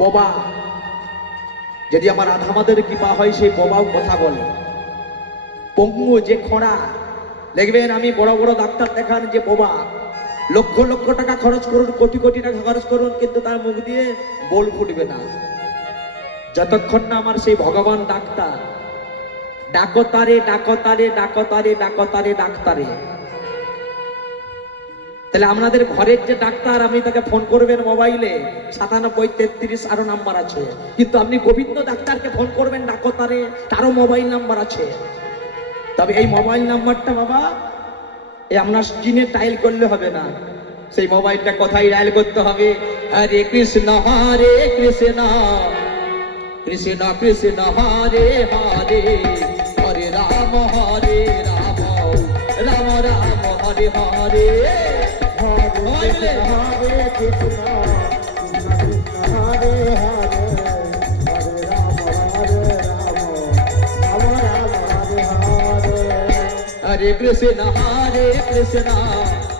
বাবা যদি আমার আধামাদের কৃপা হয় সেই বাবাও কথা বলে। পঙ্গু যে খোঁড়া দেখবেন, আমি বড় বড় ডাক্তার দেখান যে বাবা লক্ষ লক্ষ টাকা খরচ করুন, কোটি কোটি টাকা খরচ করুন, কিন্তু তার মুখ দিয়ে বল ফুটবে না যতক্ষণ না আমার সেই ভগবান ডাক্তার ডাকো তারে ডাকো তারে ডাকো তারে ডাকো তারে ডাক্তারে। তাহলে আপনাদের ঘরের যে ডাক্তার, আপনি তাকে ফোন করবেন মোবাইলে 97 33 আরো নাম্বার আছে, কিন্তু আপনি গোবিন্দ ডাক্তারকে ফোন করবেন ডাকো তারে, তারও মোবাইল নাম্বার আছে। তবে এই মোবাইল নাম্বারটা বাবা এই আপনার স্ক্রিনে টাইল করলে হবে না, সেই মোবাইলটা কোথায় ডায়াল করতে হবে? হরে কৃষ্ণ কৃষ্ণ কৃষ্ণ কৃষ্ণ হরে হরে, হরে Ram Ram Ram Hare Hare. Hare Krishna, Krishna Krishna Hare Hare, Hare Rama, Rama Rama Hare Hare. Hare Krishna,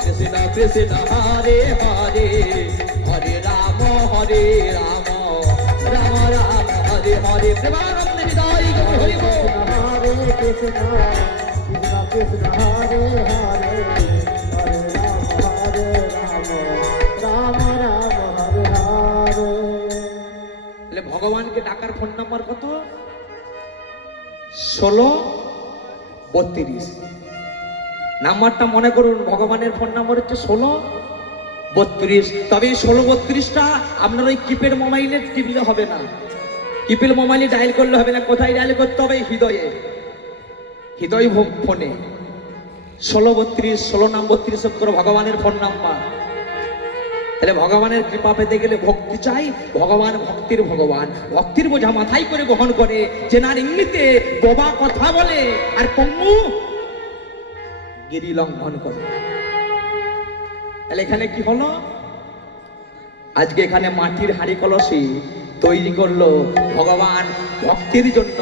Krishna Krishna Hare Hare, Hare Rama, Rama Rama Hare Hare. Premanande Hidai Gaur Hari Bol. Hare Krishna, Krishna Krishna Hare Hare, Hare Rama, Rama Rama Hare Hare. তাহলে ভগবানকে ডাকার phone number কত? 1632 নাম্বারটা মনে করুন। ভগবানের phone number হচ্ছে 1632। তবে এই 1632টা আপনার ওই কিপ্যাড মোবাইলে টিপলে হবে না, কিপ্যাড মোবাইলে ডায়াল করলে হবে না। কোথায় ডায়াল করতে হবে? হৃদয়ে, হৃদয় ফোনে 1632 16 নাম 32 অক্ষর ভগবানের ফোন নাম্বার। তাহলে ভগবানের কৃপা পেতে গেলে ভক্তি চাই। ভগবান ভক্তির ভগবান, ভক্তির বোঝা মাথায় করে বহন করে। যে না ইংলিতে বাবা কথা বলে আর পঙ্গু গিরি লঙ্ঘন করে। তাহলে এখানে কি হলো? আজকে এখানে মাটির হাঁড়ি কলসি তৈরি করলো ভগবান ভক্তির জন্য,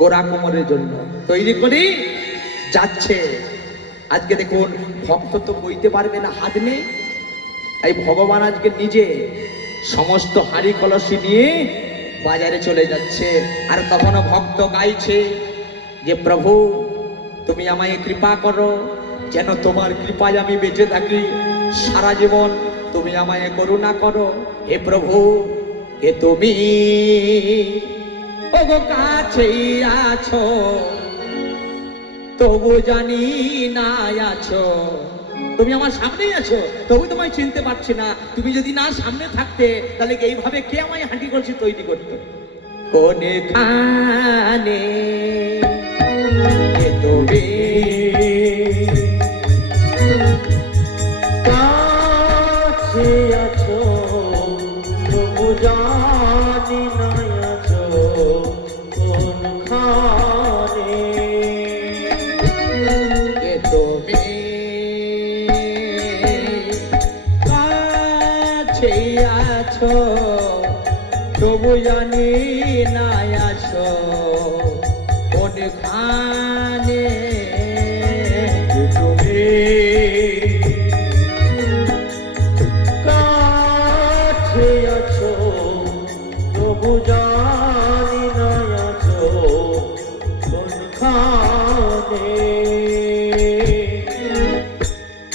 গোরা কোমরের জন্য তৈরি করে যাচ্ছে। আজকে দেখুন ভক্ত তো বইতে পারবে না, হাত নেই, তাই ভগবান আজকে নিজে সমস্ত হাঁড়ি কলসি নিয়ে বাজারে চলে যাচ্ছে। আর তখনও ভক্ত গাইছে যে প্রভু তুমি আমায় কৃপা করো, যেন তোমার কৃপায় আমি বেঁচে থাকি সারা জীবন। তুমি আমায় করুণা করো হে প্রভু, কে তুমি ওগো কাছেই আছো, তবু জানি না আছো। তুমি আমার সামনেই আছো, তবু তোমায় চিনতে পারছি না। তুমি যদি না সামনে থাকতে তাহলে এইভাবে কে আমায় হাঁটি কলসি তৈরি করতো? কোনখানে কে তুমি কাছে আছো, তবু জানি না আছো কোনখানে। কে তুমি কাছে আছো, তবু জানি না আছো কোনখানে তুমি কাছে আছো তবু জানি না আছো কোনখানে।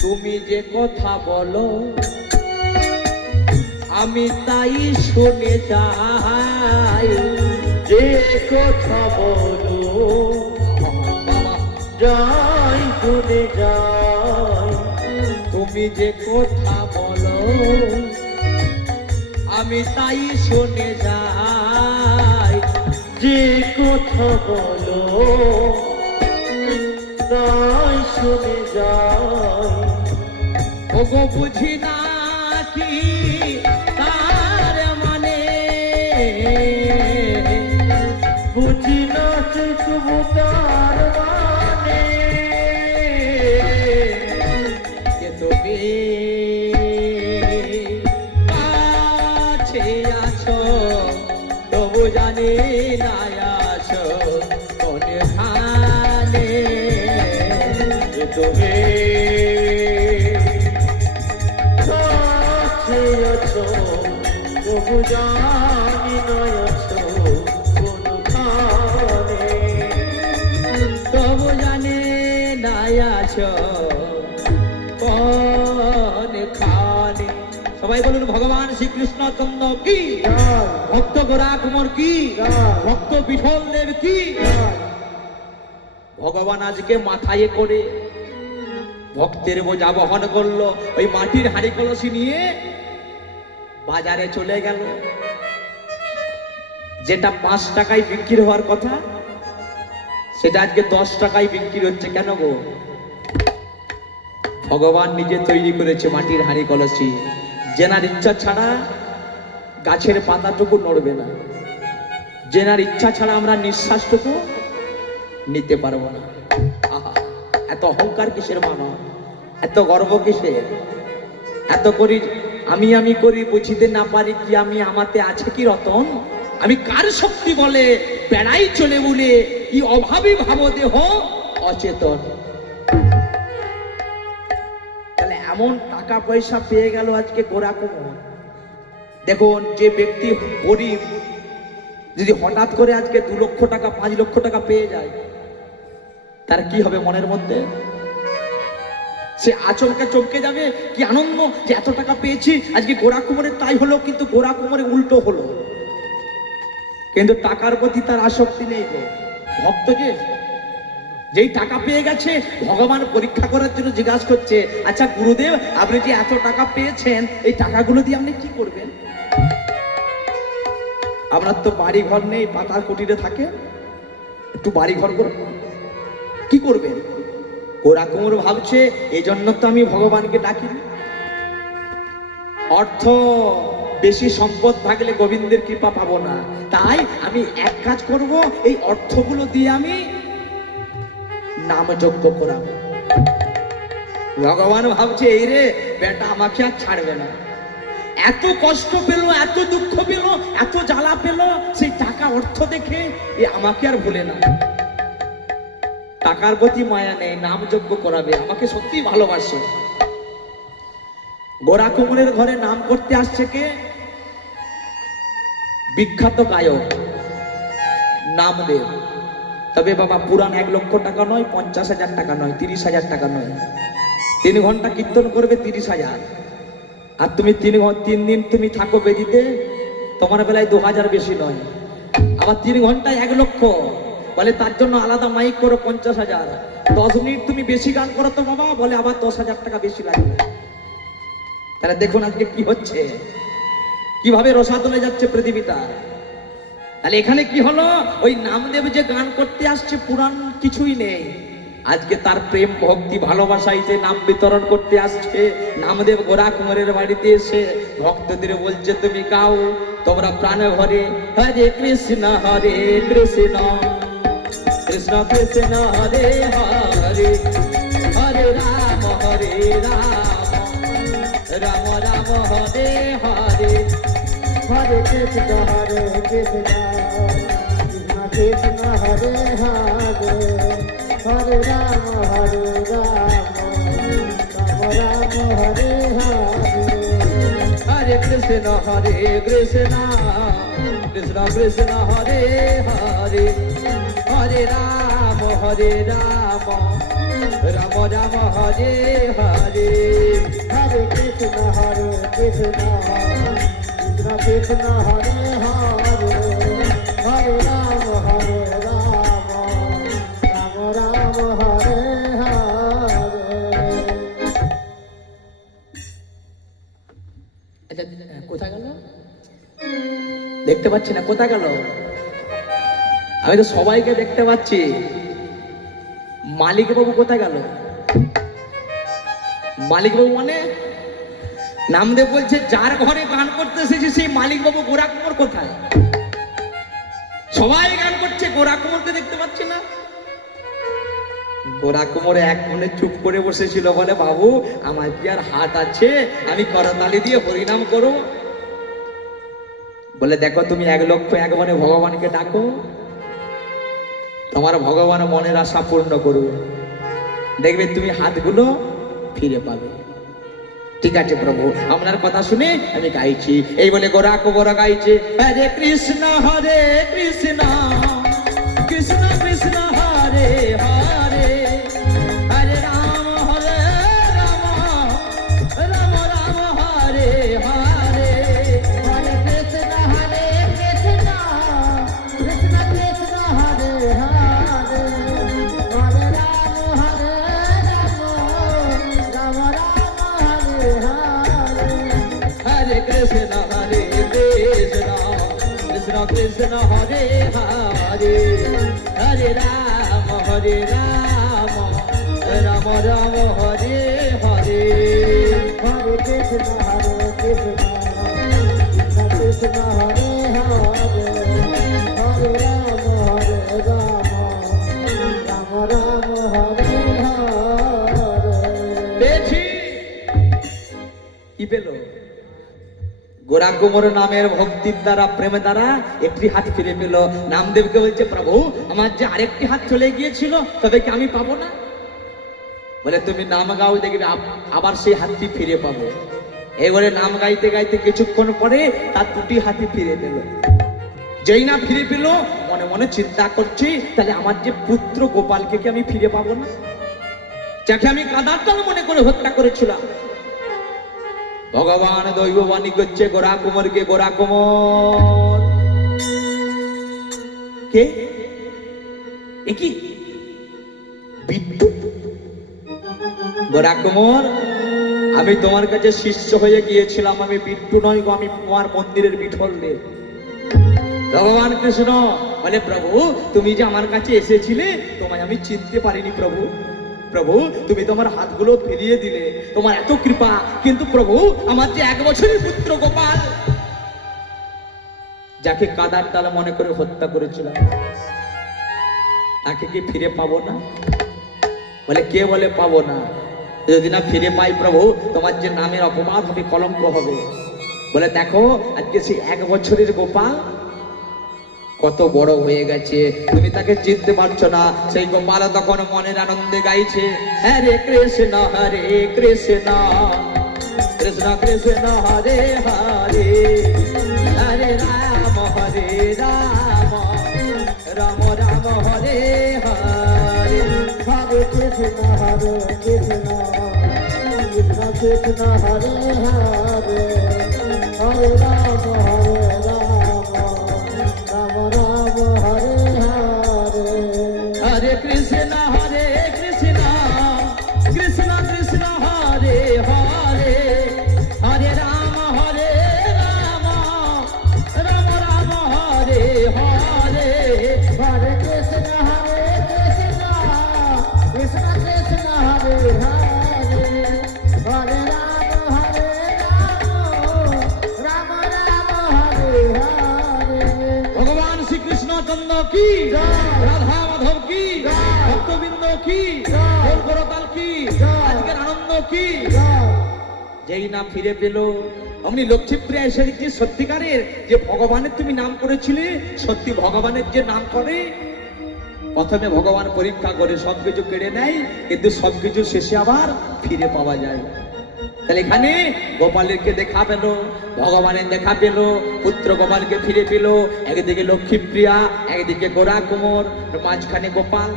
তুমি যে কথা বলো আমি তাই শুনে যাই। যে কথা বলো যাই শুনে যাই। তুমি যে কথা বলো আমি তাই শুনে যাই। যে কথা বলো তাই শুনে যাই। ওগো বুঝি না কি তার মানে, বুঝি না সে তবু তার মানে। যে তুমি কাছে আছো তবু জানি না আছো কোনখানে। যে তুমি কাছে আছো তবু জানি না আছো কোনখানে। তবু জানি না আছো কোনখানে। সবাই বলুন ভগবান শ্রীকৃষ্ণ চন্দ্র কি, জয় ভক্ত গোরা কুমার কি, জয় ভক্ত বিঠল দেব কি। জয়। ভগবান আজকে মাথায় করে ভক্তের বোঝা বহন করলো, ওই মাটির হাঁড়ি কলসি নিয়ে বাজারে চলে গেল। যেটা 5 টাকায় বিক্রি হওয়ার কথা সেটা আজকে 10 টাকায় বিক্রি হচ্ছে। কেন গো? ভগবান নিজে তৈরি করেছে মাটির হাঁড়ি কলসি। জেনার ইচ্ছা ছাড়া গাছের পাতাটুকু নড়বে না, জেনার ইচ্ছা ছাড়া আমরা নিঃশ্বাসটুকু নিতে পারবো না। আহা, এত অহংকার কিসের মানো, এত গর্ব কিসের? এত করি আমি করি বুঝিতে না পারি কি আমি আমাতে আছে কি রতন। আমি কার শক্তি বলে বেড়াই চলে বলে কি অভাবী ভাব দেহ অচেতন। তাহলে এমন টাকা পয়সা পেয়ে গেল আজকে গোরা কুমোর। দেখুন যে ব্যক্তি গরিব যদি হঠাৎ করে আজকে 2 লক্ষ টাকা 5 লক্ষ টাকা পেয়ে যায় তার কি হবে মনের মধ্যে? সে আচমকা চমকে যাবে, কি আনন্দ যে এত টাকা পেয়েছি। আজকে গোরা কুমোরের তাই হলো, কিন্তু গোরা কুমোরের উল্টো হলো। কিন্তু টাকার প্রতি তার আসক্তি নেই গো। ভক্ত যেই টাকা পেয়ে গেছে ভগবান পরীক্ষা করার জন্য জিজ্ঞাসা করছে, আচ্ছা গুরুদেব আপনি যে এত টাকা পেয়েছেন এই টাকাগুলো দিয়ে আপনি কি করবেন? আপনার তো বাড়ি ঘর নেই, পাতার কুটিরে থাকে, একটু বাড়ি ঘর করুন, কি করবেন? গোরা কুমোর ভাবছে এই জন্য তো আমি ভগবানকে ডাকি। অর্থ বেশি সম্পদ থাকলে গোবিন্দের কৃপা পাবো না, তাই আমি এক কাজ করব, এই অর্থগুলো দিয়ে আমি নাম যজ্ঞ করাবো। ভগবান ভাবছে এই রে বেটা আমাকে আর ছাড়বে না। এত কষ্ট পেল, এত দুঃখ পেল, এত জ্বালা পেল, সেই টাকা অর্থ দেখে এ আমাকে আর ভুলে না। টাকার প্রতি মায়া নেই, নাম যজ্ঞ করাবে, আমাকে সত্যি ভালোবাসে। গোরা কুমোরের ঘরে নাম করতে আসছে কে? বিখ্যাত গায়ক নামদেব। তবে বাবা পুরাণ 1 লক্ষ টাকা নয়, 50,000 টাকা নয়, 30,000 টাকা নয়। 3 ঘন্টা কীর্তন করবে 30,000। আর তুমি 3 দিন তুমি থাকো বেদিতে, তোমার বেলায় 2,000 বেশি নয়। আবার 3 ঘন্টায় 1 লক্ষ বলে, তার জন্য আলাদা মাইক করো 50,000। 10 মিনিট তুমি বেশি গান করো তো বাবা, বলে আবার 10,000 টাকা বেশি লাগবে। তাহলে দেখুন আজকে কি হচ্ছে, কিভাবে রসাতলে যাচ্ছে পৃথিবীটা। তাহলে এখানে কি হলো? ওই নামদেব যে গান করতে আসছে পুরাণ কিছুই নেই, আজকে তার প্রেম ভক্তি ভালোবাসাই যে নাম বিতরণ করতে আসছে। নামদেব গোরা কুমারের বাড়িতে এসে ভক্তদের বলছে তুমি গাও তোমরা প্রাণ ভরে হরে কৃষ্ণ কৃষ্ণ কৃষ্ণ হরে হরে, হরে রাম রাম রাম হরে হরে। হরে কৃষ্ণ কৃষ্ণ কৃষ্ণ হরে হরে হরে রাম হরে রাম রাম রাম হরে হরে হরে কৃষ্ণ কৃষ্ণ কৃষ্ণ হরে হরে হরে রাম রাম রাম হরে হরে হরে কৃষ্ণ কৃষ্ণ কৃষ্ণ হরে হরে হরে রাম রাম রাম হরে হরে আচ্ছা কোথায় গেল দেখতে পাচ্ছি না, কোথায় গেল? আমি তো সবাইকে দেখতে পাচ্ছি, মালিক বাবু কোথায় গেল? মালিক বাবু মানে নামদেব বলছে যার ঘরে গান করতে এসেছে সেই মালিক বাবু গোরা কুমোর কোথায়? সবাই গান করছে, গোরা কুমোরকে দেখতে পাচ্ছি না। গোরা কুমোর এক মনে চুপ করে বসেছিল, বলে বাবু আমার কি আর হাত আছে আমি করতালি দিয়ে হরিনাম করব? বলে দেখো তুমি 1 লক্ষ 1 মনে ভগবানকে ডাকো, তোমার ভগবান মনের আশা পূর্ণ করবে, দেখবে তুমি হাতগুলো ফিরে পাবে। ঠিক আছে প্রভু, আপনার কথা শুনে আমি গাইছি। এই বলে গোরা কুমোর গাইছে হরে কৃষ্ণ কৃষ্ণ কৃষ্ণ হরে হরে হরে রাম রাম রাম হরে হরে হরে কৃষ্ণ কৃষ্ণ কৃষ্ণ কৃষ্ণ হরে হরে হরে রাম রাম রাম হরে হরে হরে কৃষ্ণ কৃষ্ণ কৃষ্ণ হরে হরে হরে রাম রাম রাম হরে হরে হরে কৃষ্ণ কৃষ্ণ কৃষ্ণ হরে হরে হরে রাম রাম রাম হরে হরে পেয়েছি। কি পেল? গোরা কুমোর নামের ভক্তির দ্বারা প্রেমের দ্বারা একটি হাত ফিরে পেল। নামদেবকে বলছে প্রভু আমার যে আরেকটি হাত চলে গিয়েছিল তবে কি আমি পাবো না? বলে তুমি নাম গাও, দেখবে আবার সেই হাতটি ফিরে পাবো। এবারে নাম গাইতে গাইতে কিছুক্ষণ পরে তার 2টি হাতই ফিরে পেল। যেই না ফিরে পেল মনে মনে চিন্তা করছি তাহলে আমার যে পুত্র গোপালকে কি আমি ফিরে পাবো না, যাকে আমি কাদারটাল মনে করে হত্যা করেছিলাম। ভগবান দৈববাণী করছে গোরা কুমোরকে, গোরা কুমোর কে? কি বিট্টু? গোরা কুমোর আমি তোমার কাছে শিষ্য হয়ে গিয়েছিলাম, আমি বিট্টু নই গো, আমি তোমার মন্দিরের বিঠল দেব। ভগবান কৃষ্ণ বলে প্রভু তুমি যে আমার কাছে এসেছিলে তোমায় আমি চিনতে পারিনি প্রভু। প্রভু তুমি তোমার হাতগুলো ফিরিয়ে দিলে, তোমার এত কৃপা, কিন্তু প্রভু আমার যে 1 বছরের পুত্র গোপাল, যাকে কাদার ডাল মনে করে হত্যা করেছিলাম, তাকে কি ফিরে পাবো না? বলে কে বলে পাবো না? যদি না ফিরে পাই প্রভু তোমার যে নামের অপমান হবে, কলঙ্ক হবে। বলে দেখো আজকে সেই 1 বছরের গোপাল কত বড় হয়ে গেছে, তুমি তাকে চিনতে পারছো না। সেই গোপাল তখন মনের আনন্দে গাইছে হরে কৃষ্ণ কৃষ্ণ কৃষ্ণ কৃষ্ণ হরে হরে হরে রাম রাম রাম হরে হরে হরে কৃষ্ণ কৃষ্ণ কৃষ্ণ কৃষ্ণ হরে হরে হরে রাম রাম রাম হরে হরে হরে কৃষ্ণ কৃষ্ণ কৃষ্ণ কৃষ্ণ হরে হরে হরে রাম রাম রাম হরে হরে হরে কৃষ্ণ কৃষ্ণ কৃষ্ণ কৃষ্ণ হরে হরে হরে রাম রাম হরে হরে ভগবান শ্রীকৃষ্ণ চন্দ্র কি, রাধা মাধব কি, ভক্তবৃন্দ কি, করতাল কি, আজকের আনন্দ কি। যেই না ফিরে পেল অমনি লক্ষ্মীপ্রিয়া এসে দেখছি সত্যিকারের যে ভগবানের তুমি নাম করেছিলে, সত্যি ভগবানের যে নাম করে। প্রথমে ভগবান পরীক্ষা করে সবকিছু কেড়ে নেয়, কিন্তু সবকিছু শেষে আবার ফিরে পাওয়া যায়। তাহলে এখানে গোপালকে দেখা পেল, ভগবানের দেখা পেল, পুত্র গোপালকে ফিরে পেল। একদিকে লক্ষ্মীপ্রিয়া, একদিকে গোরা কুমোর, মাঝখানে গোপাল।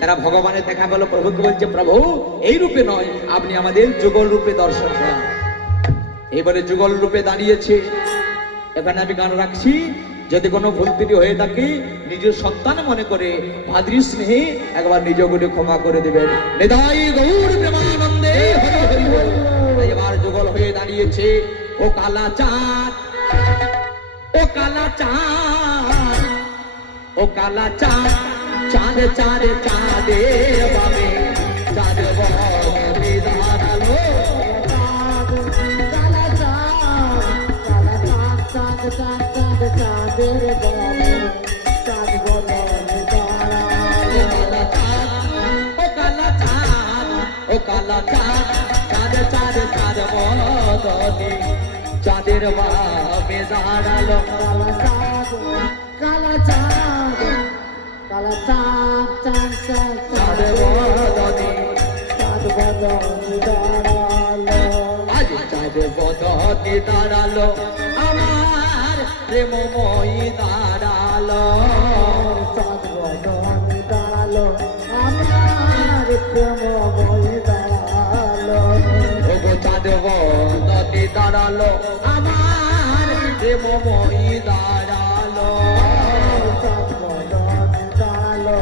তারা ভগবানের দেখা পেল, প্রভুকে বলছে প্রভু এই রূপে নয়, আপনি আমাদের যুগল রূপে দর্শন করান। এবারে যুগল রূপে দাঁড়িয়েছে। এখানে আমি গান রাখছি, যদি কোনো ভুল ত্রুটি হয়ে থাকে নিজের সন্তান মনে করে ভাদ্রী স্নেহে একবার নিজ গুণে ক্ষমা করে দেবেন। হৃদয় গৌর প্রেমানন্দে হরি হরি বল। এবার যুগল হয়ে দাঁড়িয়েছে। ও কালা চাঁদ, ও কালা চাঁদ, ও কালা চাঁদ, চাঁদ চাঁদ চাঁদে বাবে চাঁদ বনে দাঁড়ালো। চাঁদের বাবে দাঁড়ালো। কালা চাঁদ, কালা চাঁদ, চাঁদ চাঁদ চাঁদ বদনে, চাঁদ বদনে দাঁড়ালো। আজ চাঁদ বদনে দাঁড়ালো, আমার প্রেমময়ী দাঁড়ালো। চাঁদ বদনে দাঁড়ালো, আমার প্রেমময়ী দাঁড়ালো। ওগো চাঁদ বদনে দাঁড়ালো, আমার প্রেমময়ী দাঁড়ালো। চাঁদ বদনে দাঁড়ালো,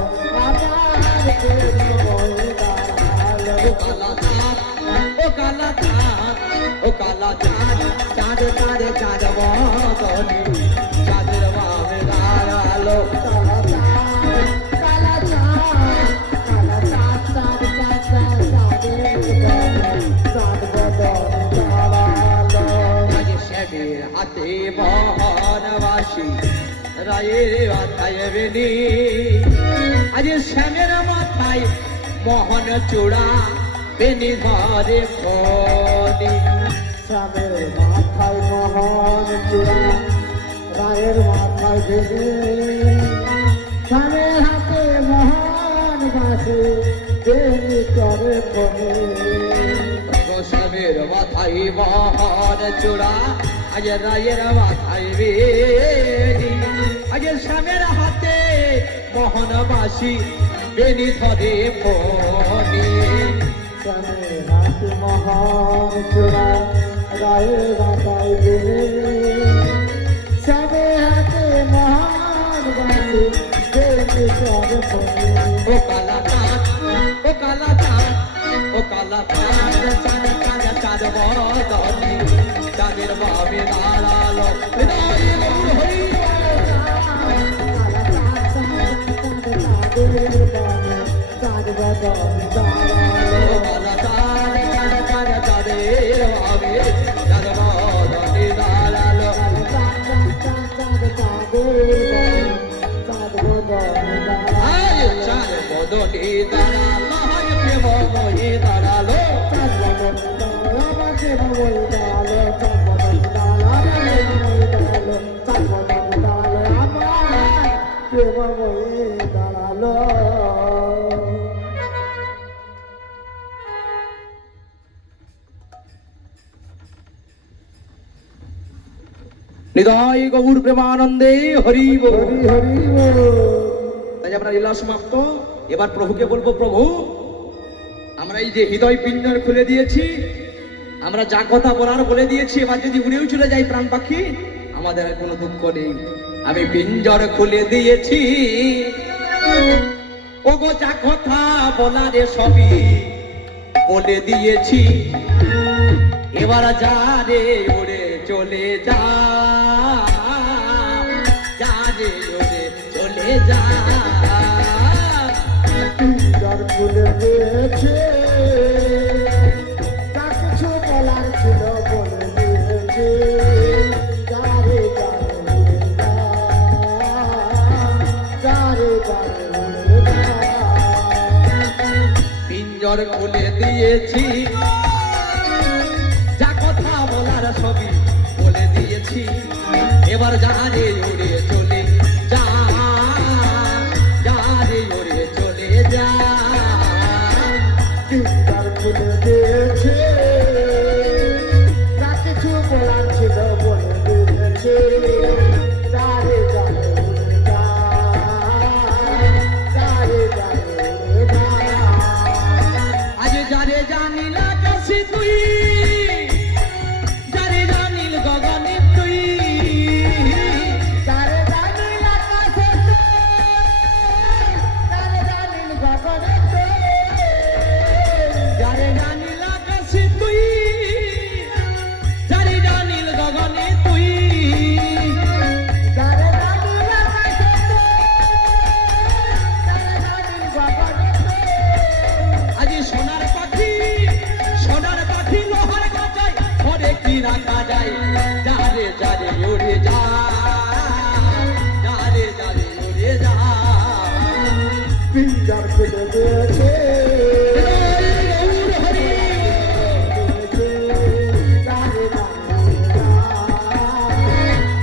আমার প্রেমময়ী দাঁড়ালো। ও কালা চাঁদ, ও কালা চাঁদ, ও কালা চাঁদ, চাঁদ চাঁদ চাঁদ বদনে চাঁদের বাবে দাঁড়ালো। কালা চাঁদ, কালা চাঁদ, কালা চাঁদ, চাঁদ চাঁদ চাঁদ চাঁদের বদনে, চাঁদ বদনে দাঁড়ালো। আজ শ্যামের হাতে বনবাসী রায়ের মাথায় বেনি, আজ শ্যামের মাথায় মোহন চূড়া বেনি ধরে ফনি। শ্যামের মাথায় মোহন চূড়া, রায়ের মাথায় বেনি, শ্যামের হাতে মোহন বাসে বেনি করে ফনি। শ্যামের মাথায় মোহন চূড়া, আজ রায়ের মাথায় বেনি, আজ শ্যামের হাতে মোহনবাসী বেনি ধরে ফনি। শ্যামের হাতে মোহন চূড়া, রায়ের মাথায় বেনি, শ্যামের হাতে মোহন বাসে বেনি করে ফনি। ও কালা চাঁদ, ও কালা চাঁদ, ও কালা চাঁদ, চাঁদ চাঁদ চাঁদ বদনে চাঁদের বাবে দাঁড়ালো। হৃদয় গৌর হরি ও কালা চাঁদ, চাঁদ চাঁদ চাঁদের বাবে চাঁদ বদনে দাঁড়ালো। আজ চাঁদ বদনে দাঁড়ালো, আজ প্রেমময়ী দাঁড়ালো। হৃদয় গৌর প্রেমানন্দে হরি বল। তাই আমরা লীলা সমাপ্ত। এবার প্রভুকে বলবো প্রভু আমরা এই যে হৃদয় পিঞ্জর খুলে দিয়েছি, আমরা যা কথা বলার বলে দিয়েছি, এবার যদি উড়েও চলে যাই প্রাণ পাখি আমাদের আর কোনো দুঃখ নেই। আমি পিঞ্জর খুলে দিয়েছি, ওগো যা কথা বলার সবই বলে দিয়েছি। এবার যা রে উড়ে চলে যা, যা রে উড়ে চলে যা। পিঞ্জর খুলে দিয়েছে, যা কিছু বলার ছিল বলে দিয়েছে। যারে যারে উড়ে যা, যারে যারে উড়ে যা। পিঞ্জর খুলে দিয়েছি, যা কথা বলার এবার যা রে উড়ে চলে যা, যা রে উড়ে চলে যা। পিঞ্জার খুলে দিয়েছে, যা কিছু বলার ছিল বলে দিয়েছে। যারে যারে উড়ে যা, যারে যারে উড়ে যা। আজ যারে জানিল আকাশে তুই, যারে জানিল গগনে তুই, যারে জানিল আকাশে তুই, যারে জানিল গগনে তুই। যারে জানিল আকাশে তুই, যারে জানিল গগনে তুই। যারে জানিল আকাশে তুই, যারে জানিল গগনে তুই। আজ সোনার পাখি, সোনার পাখি লোহার কাঁচায় ঘরে কি রাখা যায়। যারে যারে উড়ে যা, যারে যারে উড়ে যা। পিঞ্জার খুলে দিয়েছে, গৌর হরি যারে জানিল যা,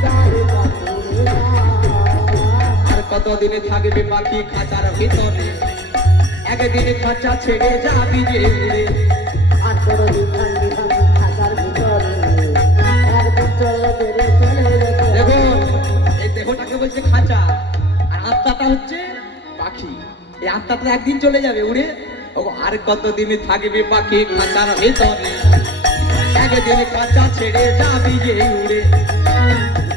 যারে জানিল যা। আর কতদিনে থাকবে পাখি খাঁচার ভিতরে, একদিন খাঁচা ছেড়ে যাবি যে উড়ে। আর কোনদিন থাকবি থাকবি খাঁচার ভিতরে, একদিন চলে বেরিয়ে চলে যেতে। দেখুন এই দেহটাকে বলছে খাঁচা, আর আত্মাটা হচ্ছে পাখি। এই আত্মাটা একদিন চলে যাবে উড়ে। ও আর কতদিন থাকবে পাখি খাঁচার ভিতরে, একদিন খাঁচা ছেড়ে যাবি যে উড়ে।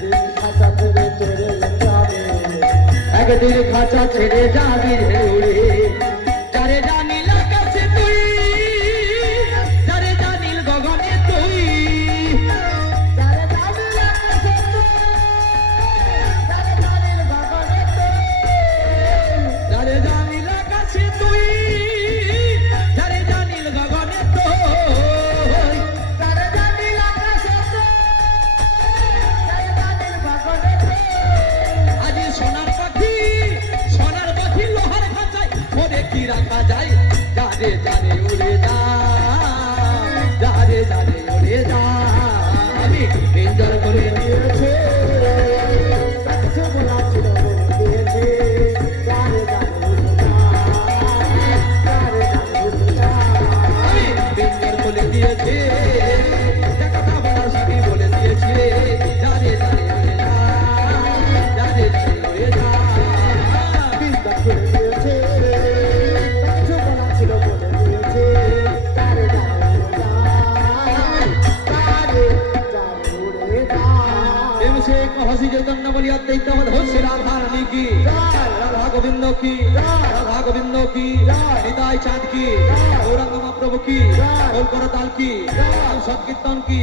দিন খাঁচা ছেড়ে চলে যেতে হবে। একদিন খাঁচা ছেড়ে যাবি যে উড়ে। যারে জানিল আকাশে তুই, যারে জানিল গগনে তুই। যারে জানিল আকাশে তুই, যারে জানিল গগনে তুই। যারে জানিল আকাশে তুই, যারে জানিল গগনে তুই। যারে জানিল আকাশে তুই, যারে জানিল গগনে তুই। আজ সোনার পাখি, সোনার পাখি লোহার খাঁচায় ঘরে কি রাখা যায়। যারে যারে উড়ে যা, যারে যারে উড়ে যা। আমি পিঞ্জর করে দিয়েছে, যা কিছু বলার ছিল বলে দিয়েছে। যারে জানিল উড়ে যা, যারে জানিল উড়ে যা। আমি পিঞ্জর বলে দিয়েছে, যে কথা বলার সবই বলে দিয়েছে। যারে যারে উড়ে যা, যারে যারে উড়ে যা। পিঞ্জার খুলে দিয়েছে, যা কিছু বলার ছিল বলে দিয়েছে। যারে জানিল উড়ে যা, যারে জানিল উড়ে যা। প্রেম সে কহসি চৈতন্য বলি অদ্বৈত মধুশ্রী রাধা রানী কি, রাধা গোবিন্দ কি, রাধা গোবিন্দ কি, নিতাই চাঁদ কি, গৌরাঙ্গ মহাপ্রভু কি, কলকরতাল কি, সংকীর্তন কি,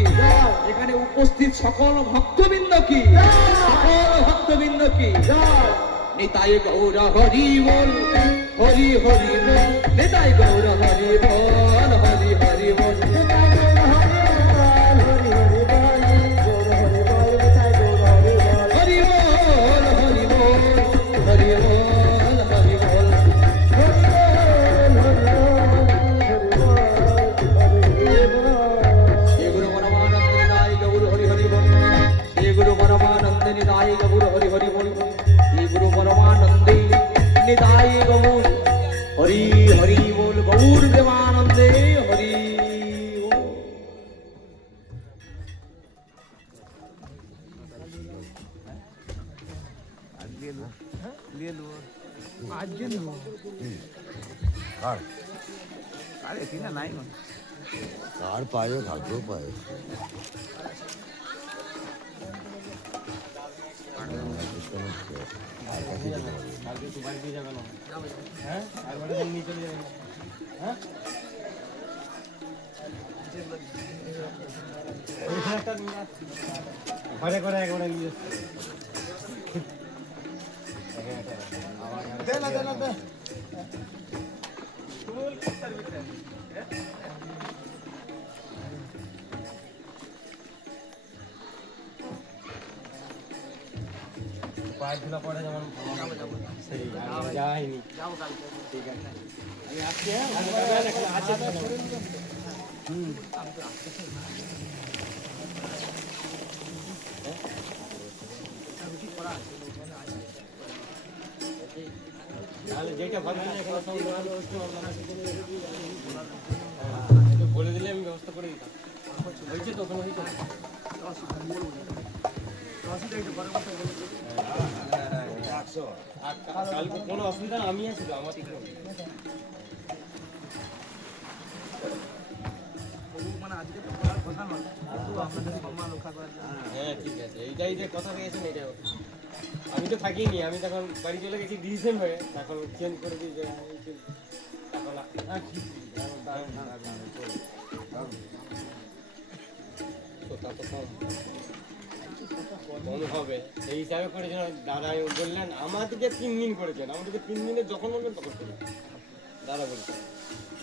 এখানে উপস্থিত সকল ভক্তবৃন্দ কি, সকল ভক্তবৃন্দ কি। নিতাই গৌর হরি বল, হরি হরি বল, নিতাই গৌর হরি বল, হরি হরি বল। হরি বল, হরি বল, হরি বল, হরি বল। শ্রী গুরু পরমানন্দ নিতাই গৌর হরি হরি বল। শ্রী গুরু পরমানন্দ নিতাই গৌর হরি হরি বল। শ্রী গুরু পরমানন্দ নিতাই গৌর হরি হরি বল। গৌর প্রেমানন্দে হরি বল। কার পায়ে ভাগ্য পায়ে আর কাছে যেতে হবে না। ঘরে ঘরে একবারে নিয়ে দে না দে না দে পায়ের ধুলা পড়ে যেমন সেই আমি যাইনি ঠিক আছে আমি আসছি তাহলে যেটা ভাবছি না এখানে সব ভালো হচ্ছে একটু বলে দিলে আমি ব্যবস্থা করে দিতাম হয়েছে তো ওখানে হয়েছে কালকে কোনো অসুবিধা না আমি আছি তো আমার ঠিক আছে। হ্যাঁ ঠিক আছে এইটাই যে কথা পেয়েছেন এটাই কথা। আমি তো থাকিনি আমি তখন বাড়ি চলে গেছি ডিসিশন হয়ে তখন চেঞ্জ করে দিই যে এখন কম হবে সেই হিসাবে করেছেন দাদা বললেন আমাদেরকে 3 দিন করেছেন আমাদেরকে 3 দিনে যখন বলবেন তখন করবেন দাদা বলছেন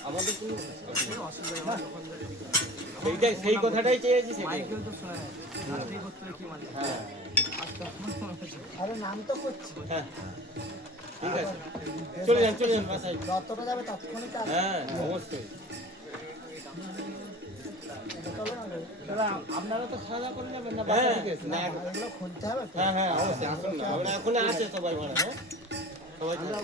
আমাদের কোনো সেইটাই সেই কথাটাই চেয়েছি সেটাই হ্যাঁ আরে নাম তো করছি হ্যাঁ ঠিক আছে চলে যান বাসায় যতটা যাবে ততক্ষণই কাজ হ্যাঁ অবশ্যই আপনারা তো খাওয়া দাওয়া করে যাবেন না হ্যাঁ না এগুলো খুলতে হবে হ্যাঁ হ্যাঁ অবশ্যই আসুন না আমরা এখন আছে সবাই ভাড়া হ্যাঁ সবাই